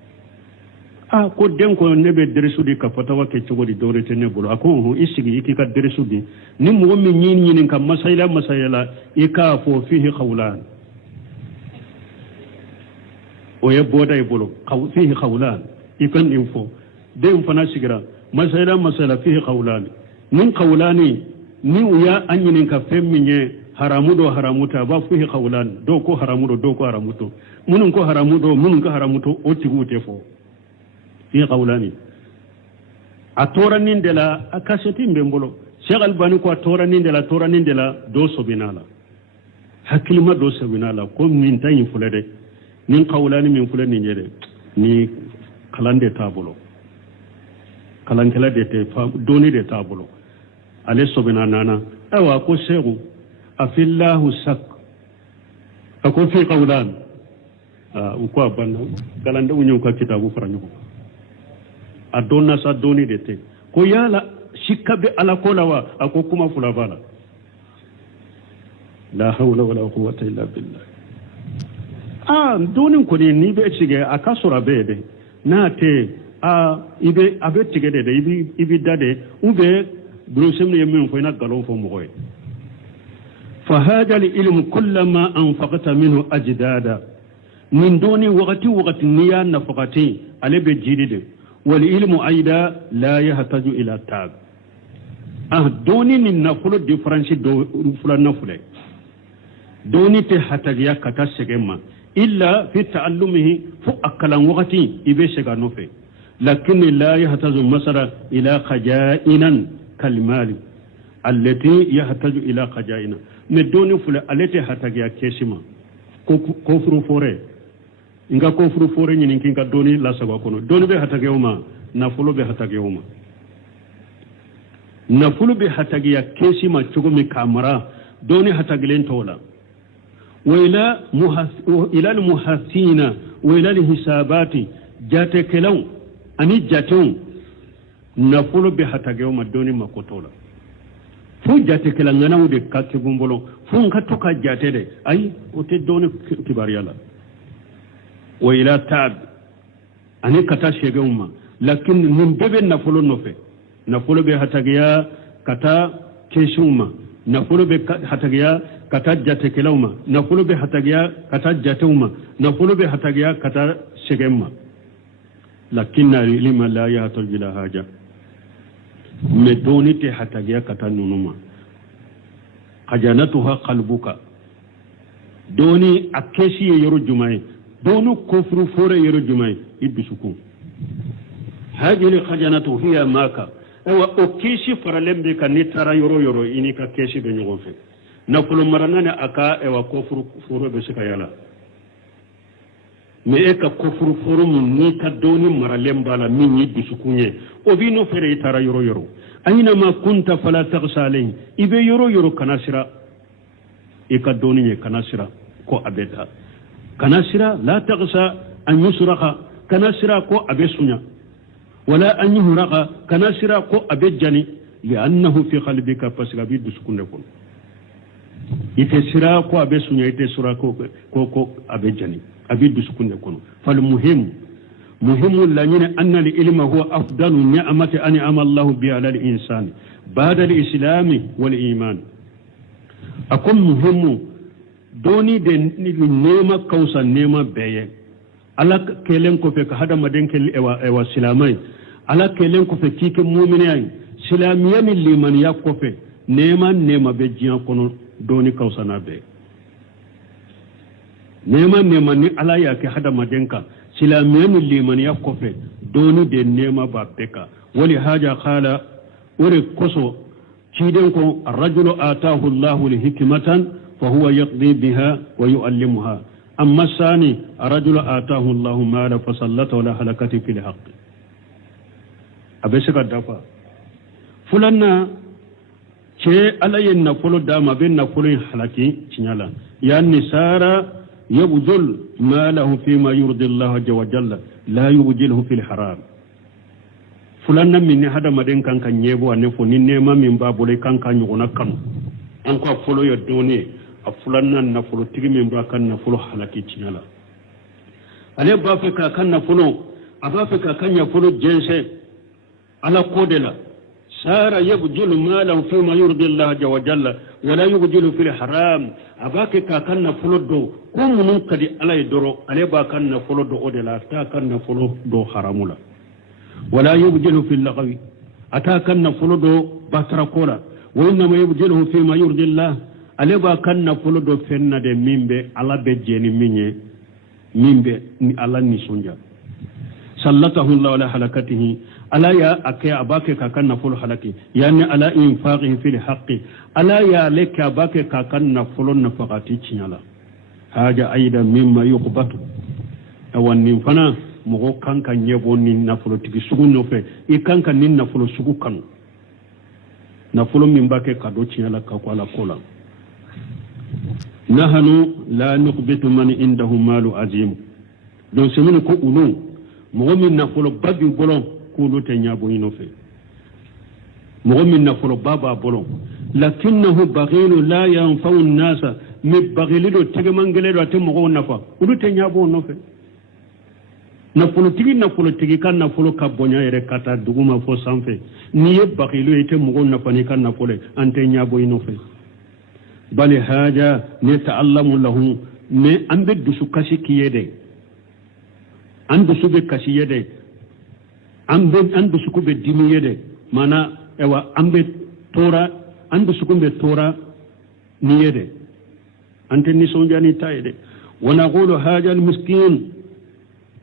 ko den ko nebe deresudi ka fatawa ke chogodi dore tene bolo ako ho isigi ikika deresudi ni mo mi nyin ka masayla ika fo fihi qawlan oye boda ibolo fihi qawlan ikan info dem fana sigira masala fihi qawlan min qawlani ni uya anyinin ka femminye haramudo haramuta ba fihi qawlan do ko haramuto munun ko haramuto o tigute fo fihi qawlani atoranin dela akaseti mbembolo Sheikh Albani ko atoranin dela do sobinala hakilma do sobinala ko min tan fulade nin qawlani min fulani nyede ni kalande tabulo kalankela de te doni de tabulo ale sobina nana awa ko shehu afillahu sak ako fi qawlan ko abanna kalande unyo ka kitabu faranyo adonna sa doni de te ko yala shikabe ala kolawa ako kuma fulabala la hawla wala quwwata illa billah donin ko ni be cige akasura bede na te ibe abe cige de ibi dade ube brosem ne yemin fo ina galon fo mo koy fa hada li ilmu kullama anfaqta minhu ajdada min doni waqti niya nafaqati ale be jidide wal ilmu aida la yahtaju ila tab doni ni nafulu difference do fulan nafule doni te hatagiya kata segema إلا في تعلمه فأكلا وقتي إبشك نوفي لكن لا يحتاج مثلا إلى خجائنا كالمال التي يحتاج إلى خجائنا مدون فلا التي حتاج كيسما كفر فوري إنك كفر فوري إنك دوني لا سوا كونو دوني به حتاج يوما نفلو به حتاج يوما نفلو به حتاج كيسما تشوفي كاميرا دوني حتاج لين تولا وإلى المحاسين وإلى الحسابات جاتكلون أني جاتون نقول بحتاج يوم الدوني ما كتولا فو جاتكلون أنا ودي كاتبون بلو فو نكتوكا جاتده أي وتدوني كباريالا وإلى تاب أني كتا شيغوما لكن من بين نقول نوفي نقول بحتاج يا كتا كيشوما نقول بحتاج يا kata jate kelawma nafulu be hatagiya kata jatewma nafulu be hatagiya kata shegemma lakinna ilma la yahtaj bila haja me doni te hatagiya kata nunuma hajanatuha qalbuka doni akesi yoro jumai دون كفر فور يرجمي يدسكم هذه الخجنة هي ماكا او كيشي فرلم بك نترى يرو إني كيشي بنيغون في نقول مرنان أكا او كفر فور بسكا يلا mais e ka kofuru forum ni ka doni maralem bala min yiddi sukunye o bino fere tara yoro ayna ma kunta fala taghsalin ibe yoro kanasira e ka doni ne kanasira ko abeda kanasira la taghsa an yusraqa kanasira ko abesunya wala an yuhraqa kanasira ko abejani li'annahu fi qalbika fasgabi dusukunne kon ite sira ko abesunya ite sura ko abejani أبيد سكون يكون فالمهم لنا أن العلم هو أفضل نعمة أنعم الله بها على الإنسان بعد الإسلام والإيمان أكون مهم دوني نيمة كوسا نيمة بيه على كلام كفك هذا مدين كل إوا سلامي على كلام كفك كيك مؤمنين سلاميان اللي من يكفك نيمة بيجيان كونو دوني كوسا نبيه nema ni ala ya ke hada madenka silamiyanu liman ya kofe doni de nema ba peka wali haja khala ore koso ciden ko arrajulu atahu allah lihikmatan fa huwa yaqdi biha wa yuallimuha amma sani arrajulu atahu allah mala fa sallata wala halakati fil haqq abesaka dafa fulanna ce alayen na fulo dama ben na fulo halaki cinyala ya nisara يبذل ماله فيما يرضي الله عز وجل لا يبذله في الحرام فلان من هذا مدين كان يبو ان فني نيما من بابولي كان يغنا كان انكو فلو يدوني فلان نفلو تيغي من با كان نفلو حلقي تينالا علي بافكا كان نفلو ابافكا كان يفلو جنسه على كودلا سار يبذل ماله فيما يرضي الله عز وجل ولا يبذل في الحرام abake ka kan na fulo do ko munun kadi alay doro ale ba kan na fulo do odela ta kan na fulo do haramula wala yubjilu fil lagwi ata kan na fulo do batarakola wa inna ma yubjilu fi ma yurdi Allah ale ba kan na fulo do fenna de mimbe ala be jeni minye mimbe ni ala ni sonja sallatahu Allah ala halakatihi ala ya akay abake ka kan na fulo halaki yani ala infaqihi fil haqqi ala ya leka bake ka kan na fulon na fakati cinyala haja aida mimma yuqbatu awan nin fana mo kanka nyebo nin na fulo tigi sugu no fe e kanka nin na fulo sugu kan na fulo min bake ka do cinyala ka ko ala kola nahnu la nuqbitu man indahu malu azim don semino ko ulu mo min na fulo bagi bolon ko do te nyabo ino fe mo min na fulo baba bolon لكنه بغيل لا ينفع الناس مبغيلو تجمانجلو اتمغو نفا ودو تنيابو نوفي نفلو تيغي كان نفلو كابونيا يركاتا دوغوما فو سانفي ني بغيلو يتمغو نفا ني كان نفلو انت نيابو نوفي بل حاجه نتعلم له مي امبد دسو كاشي كييدي اندو سوبي كاشي يدي امبد اندو سوكو بديمي يدي مانا ايوا امبد تورا andu sukumbe tora niyede ante ni sonjani tayede wana qulu haja al miskin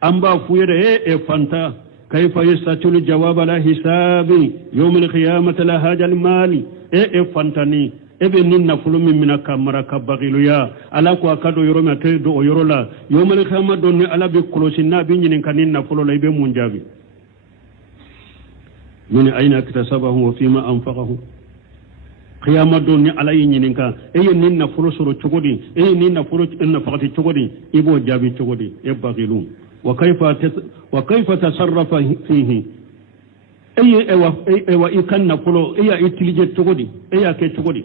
amba fuyede e fanta kayfa yastatul jawab la hisabi yawm al qiyamah la haja al mali e fantani ebe ninna fulumi mina kamara kabagilu ya ala ko akado yoro mate do yoro la yawm al qiyamah don ni ala be kolosina bi nyinin kaninna fulo la be munjabi min ayna iktasabahu wa fima anfaqahu qiyamah don ni ala yininka nin na fulo soro chogodi nin na fulo na fakati chogodi ibo jabi chogodi e bagilun wa kayfa tasarrafa fihi ewa ikan na fulo itilije chogodi ke chogodi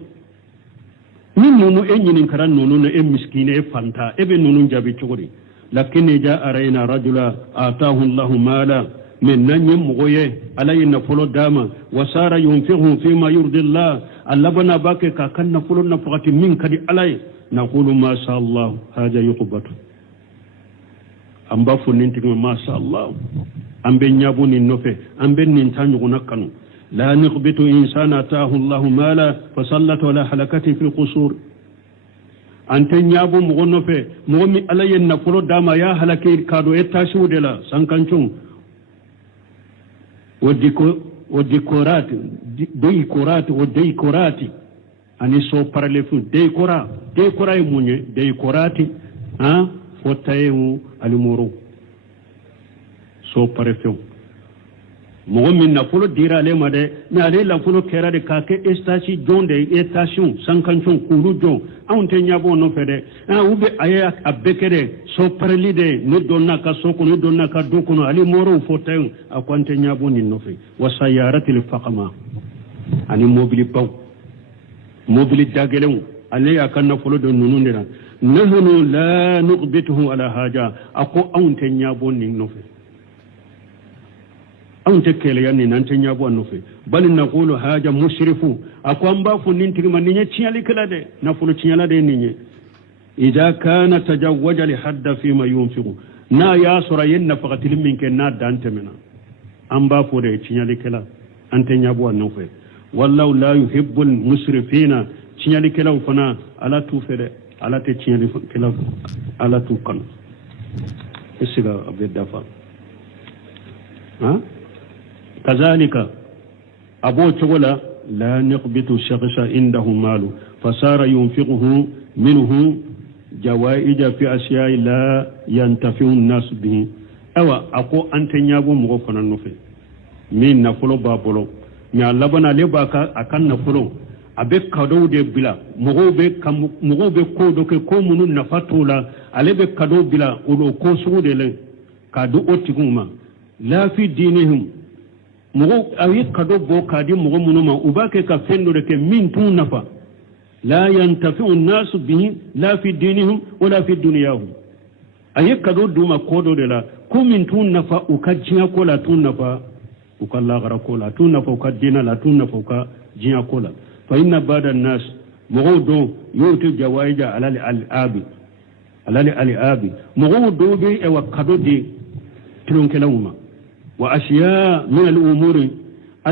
min nunu yinin karan nunu na miskine fanta ebe nunu jabi chogodi lakini ja araina rajula atahu Allah mala من ننيم مغوية على نفلو داما وصار ينفقه فيما يرضي الله اللبنا باكي كان نفلو نفقة من كدي علي نقول ما شاء الله هذا يقبط أم بافو ننتك ما شاء الله أم بنيابو ننفي أم بننتان يغنقن لا نقبط إنسان أتاه الله مالا فصلت ولا حلكته في القصور ante nyabo mo gonno fe mo mi alayen na fulo dama ya halake kado etashi wudela sankancun وديكورات وديكورات ani so parale fu décora munye décorati ha fotayu alimoro so parefu mo min na fulo dira le made na ale la fulo kera de kake estasi jonde station sankanchon kulu jo awunte nyabo no fede ube aya abekere so parali de no donna ka so ko no donna ka do kono alimoro fotayu akwante nyabo ni no fe wasayarati al faqama ani mobili paw mobili dagelew ale akanna fulo do nununde na nahnu la nuqbituhu ala haja ako awunte nyabo ni no fe awunte kele yanni nante nyabo no fe bal naqulu haja mushrifu ako amba fu nintigi man ninye chiali kala de na fulo chiala de ninye idha kana tajawwaja li hadda fi ma yunfiqu na ya sura yenna faqatil minke na dante mena amba fu de chiali kala ante nyabo no fe wallahu la yuhibbul musrifina chiali kala fana ala tu fede ala te chiali kala ala tu kan isiga abdafa ha كذلك أبو تقول لا نقبط الشخص عنده مال فصار ينفقه منه جوائز في أشياء لا ينتفع الناس به أو أقو أنت نيابو مغفنا النفي من نفلو بابلو نيا لبنا لباكا أكان نفلو أبك كدو دي بلا مغوبة كودو كومنو نفتولا ألبك كدو بلا ولو كوسو دي لن كدو أتكوما لا في دينهم mogo ayi kado bo kadi mogo munuma ubake ka fendo de ke min tun nafa la yantafi'u an-nas bihi la fi dinihim wala fi dunyahum ayi kado duma kodo de la ko min tun nafa ukajia ko la tun nafa ukalla gara ko la tun nafa ukadina la tun nafa ukajia ko la fa inna bada an-nas mogo do yuti jawaija ala al-abi mogo do be e wa kado de tronkelawuma وأشياء من الأمور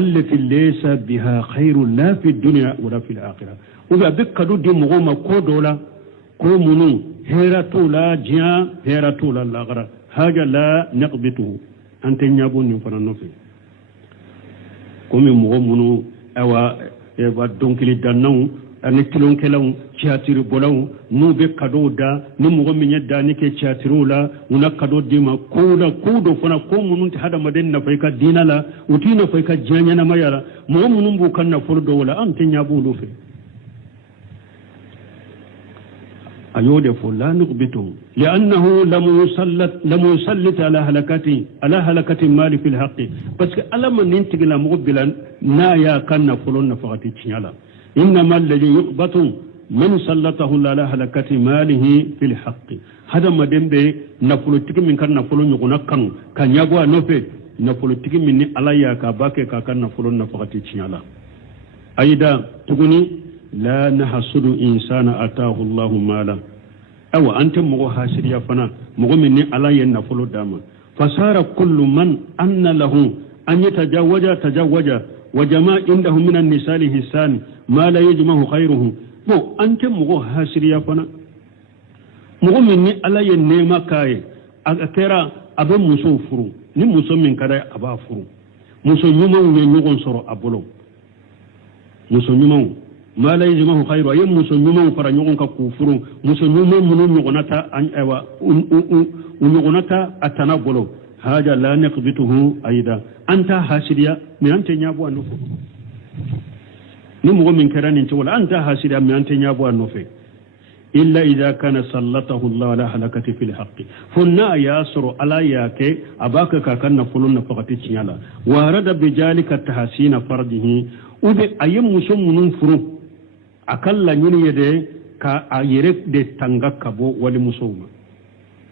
التي ليس بها خير لا في الدنيا ولا في الآخرة وإذا بكدو دي مغوما كودولا كومنو هيراتولا جيا هيراتولا الآخرة هذا لا نقبته أنت نيابون يفرن نفي كومي مغومنو أوا دونكلي دانو ani kilon kelaw ciatiri bolaw nu be kado da ni mo mi nyadda ni ke ciatiro la una kado dima kudo fona ko munun ti hada maden na fay ka dinala utina fay ka janya na mayara mo munun bu kan na furdo wala an tinya bulu fe ayode fo la nuqbitu li'annahu lam yusallit ala halakati mali fil haqqi parce que alama nintigila mo bilan na ya kan na fulon na faqati tinyala إنما الذي يقبط من سلطه على هلكة ماله في الحق هذا ما دمبي نفلتك من كان نفلو يغنى كان يغوى نفي نفلتك من عليا كباكي كان نفلو نفقتي تشيالا أيضا تقولي لا نحسد إنسان أتاه الله مالا أو أنت مغو حاسر يفنا مغو مني عليا نفلو داما فصار كل من أن له أن تجوج وجماع عنده من النساء الحسان ما لا يجمع خيره بو أنت مغو حاسر يفنا مغو مني عليا نيما كاي أكرا أبا مسو فرو ni muso min kada aba furu muso nyumaw ne nyugon soro abolo muso nyumaw ma la yajmahu khairu ay muso nyumaw fara nyugon ka ku furu muso nyumaw mun nyugonata an ewa nyugonata atana bolo haja la naqbituhu aida anta hasidiya mi ante nyabo anufu ni mugo min kada ni wala anta hasidiya mi ante nyabo anufu إلا إذا كان سلطه الله على هلكة في الحق فنا ياسر على ياك أباك كان فلون فقط تشيالا وارد بذلك تحسين فرده وده أيام مسلم فرو أكل نيني يده كأيرك ده تانغا كبو ولي مسلم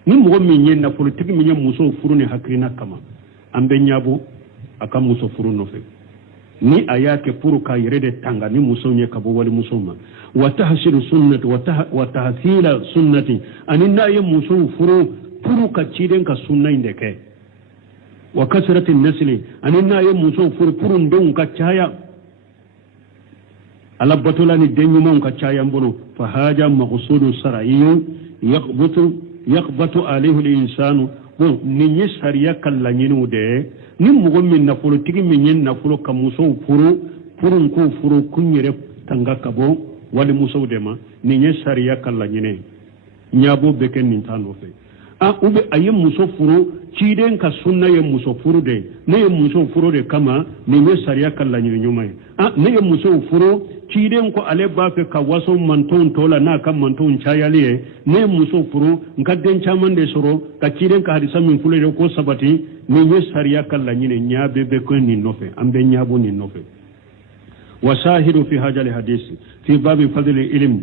ni mo min yen na politique mi nyam muso furu ni hakrina kama ambe nyabo aka muso furu no fe ni ayake puru ka yerede tanga ni muso nye kabo wali musoma wa tahsilu sunnati wa tahsila sunnati aninna ye muso furu puru ka chiden ka sunna indeke wa kasrati nasli aninna ye muso furu puru ndon ka chaya ala batolani denyumon ka chayambono fa haja maqsudun shar'iyyun yaqbatu alayhi al-insanu bon ni sariya kallanyinu de ni mugo min nafolo tigi min yen nafolo ka muso furun ko furu kunyere tanga kabo wali muso de ma ni sariya kallanyine nyabo beken nin tano fe ube aye muso furu ciden ka sunna ye muso furu de ne ye muso furu de kama ni sariya kallanyine nyumai ne ye muso furu ciden ko ale ba fe ka waso manton tola na kan manton chayaliye ne muso furu ngadden chaman de soro ka ciden ka hadisa min fulere ko sabati ni sariya kallanyine nyabe be ko ni nofe ambe nyabo ni nofe وشاهد في هذا الحديث في باب فضل العلم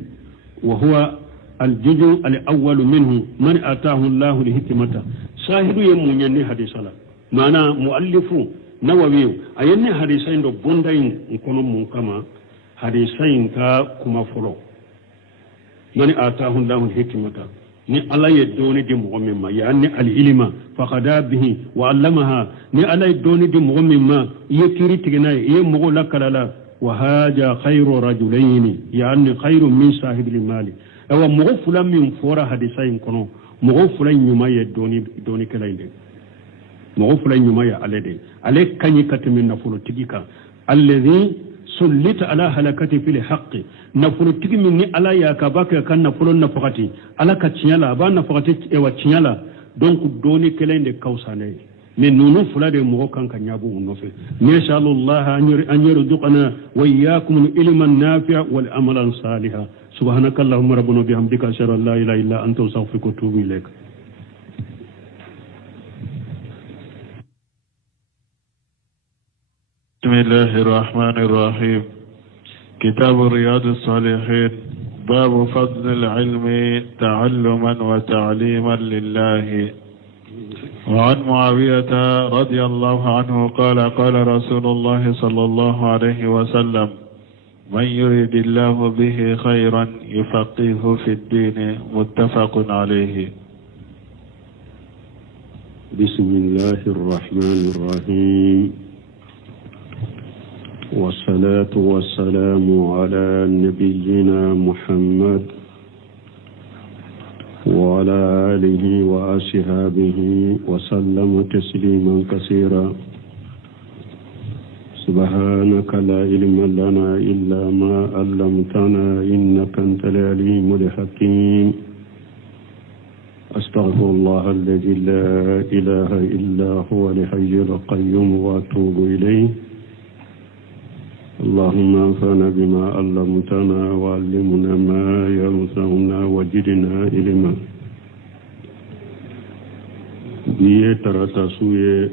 وهو الجزء الأول منه من أتاه الله الحكمة شاهد يمون يني حديث الله معنى مؤلف نووي أيني حديثين دو بوندين نكونو منكما حديثين كما فلو من آتاه الله الحكمة ni ala ye doni di mɔgɔ min ma yani al-ilma faqada bihi wa allamaha ni ala ye doni di mɔgɔ min ma ye kiri tigina ye mɔgɔ la kalala wa haja khayru rajulayn yani khayru min sahib al-mal aw mɔgɔ fula min fora hadisa in kono mɔgɔ fula nyuma ye doni kala inde mɔgɔ fula nyuma ye ale de ale kanyi katimin na folo tigika alladhi sullita ala halakati fil haqqi nafulu tigi min ni ala ya ka baka kan nafulon nafaqati ala ka ciyala ba nafaqati e wa ciyala donc doni kelende kausane min nunu fula de mo kan kan yabu nofe insha Allah an yarzuqana wa iyyakum ilman nafi'a wal amalan salihan subhanakallahumma rabbana bihamdika ashhadu an la ilaha illa anta astaghfiruka wa atubu ilaik. بسم الله الرحمن الرحيم كتاب رياض الصالحين باب فضل العلم تعلما وتعليما لله وعن معاوية رضي الله عنه قال قال رسول الله صلى الله عليه وسلم من يريد الله به خيرا يفقهه في الدين متفق عليه. بسم الله الرحمن الرحيم والصلاة والسلام على نبينا محمد وعلى آله وأصحابه وسلم تسليما كثيرا سبحانك لا علم لنا إلا ما علمتنا إنك أنت العليم الحكيم أستغفر الله الذي لا إله إلا هو الحي القيوم وأتوب إليه. اللهم انفعنا بما علمتنا وعلمنا ما ينفعنا وزدنا علما. biye tarata suye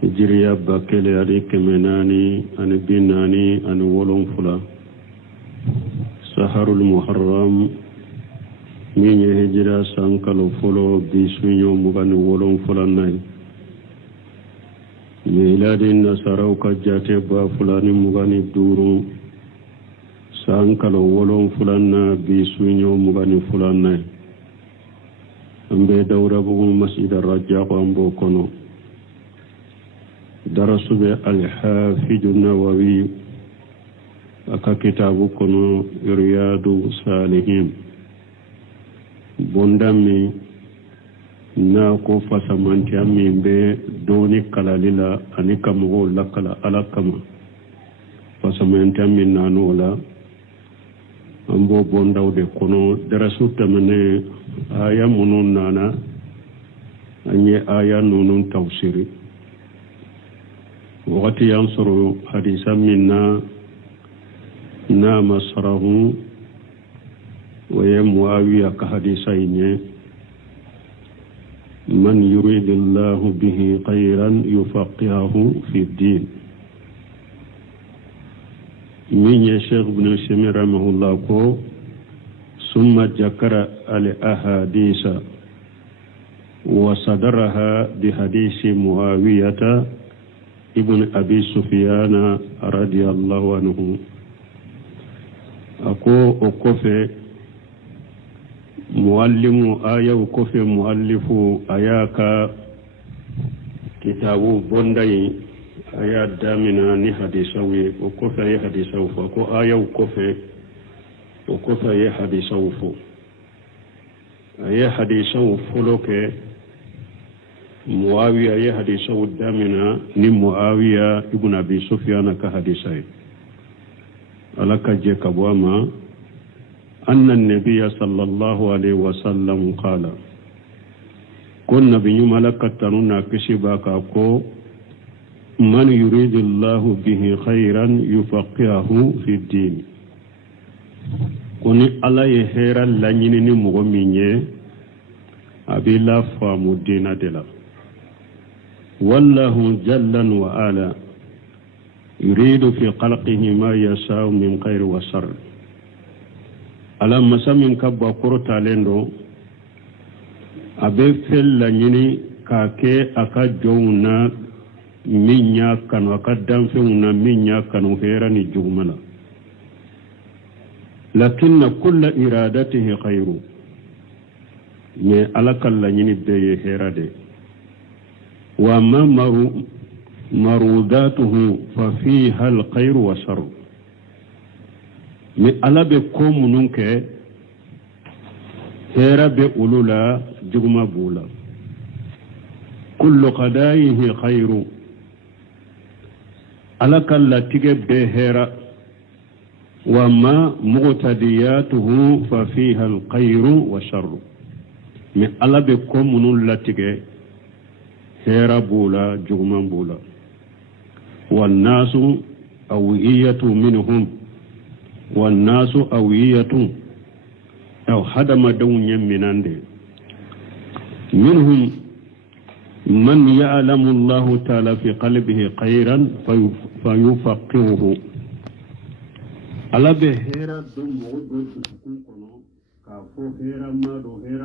hijriya bakele ari kemenani ani binani ani wolon fula saharul muharram minye hijra sankalo folo bisunyo mugani wolon fula nai miladin nasarau ka jate ba fulani mugani duru sankalo wolon fulanna bisunyo mugani fulanna ambe dawra bugu masjid ar-rajja ko ambo kono darasu be al-hafiz an-nawawi aka kitabu kono riyadu salihin bondami na ko fasamanti ami be doni kalalila ani kamugo lakala alakama fasamanti ami nanola ambo bondawde kono darasu tamane aya munun nana anye aya nunun tawsiri wakati yansuru hadisa minna na masarahu waye muawiya ka hadisa inye man yuridillahu bihi khayran yufaqihahu fi din minye Sheikh ibn Simi rahimahullah ko ثم ذكر الأحاديث وصدرها بحديث معاوية ابن أبي سفيان رضي الله عنه أكو أكوفي معلم آية أكوفي مؤلف آياك كتاب بندي aya damina ni hadisawu ye o kɔfɛ a ye hadisawu fɔ ko ayaw kɔfɛ o kɔfɛ a ye hadisawu fɔ a ye hadisawu fɔlɔ kɛ muawiya ye hadisawu damina ni muawiya ibn abi sufyan ka hadisa ye ala ka jɛ ka bɔ a ma أن النبي صلى الله عليه وسلم قال كن نبي ملكتنا كشباك أكو من يريد الله به خيرا يفقهه في الدين كن الله يهيرا لنيني مغميني أبي لا فام الدين دلا والله جل وعلا يريد في خلقه ما يشاء من خير وشر ala masamin kabba korota lendo abe fella nyini ka ke aka jowna minya kanu aka danfewna minya kanu hera ni jugmana lakinna kulla iradatihi khairu me ala kala nyini be hera de wa ma marudatuhu fa fiha alkhairu wa sharru mi ala be ko munun kɛ hɛrɛ be olu la juguma b'u la kullu qada'ihi khairu ala ka latigɛ bɛ hɛrɛ wa ma muqtadiyatuhu fa fiha alkhairu wa sharru mi ala be ko munun latigɛ hɛrɛ b'u la juguma b'u la wan nasu awiyatu minhum والناس أوية أو حدم دون يمنان منهم من يعلم الله تعالى في قلبه خيرا فيفقهه على بهيرا دم ودو تكون كافو هيرا ما دو هيرا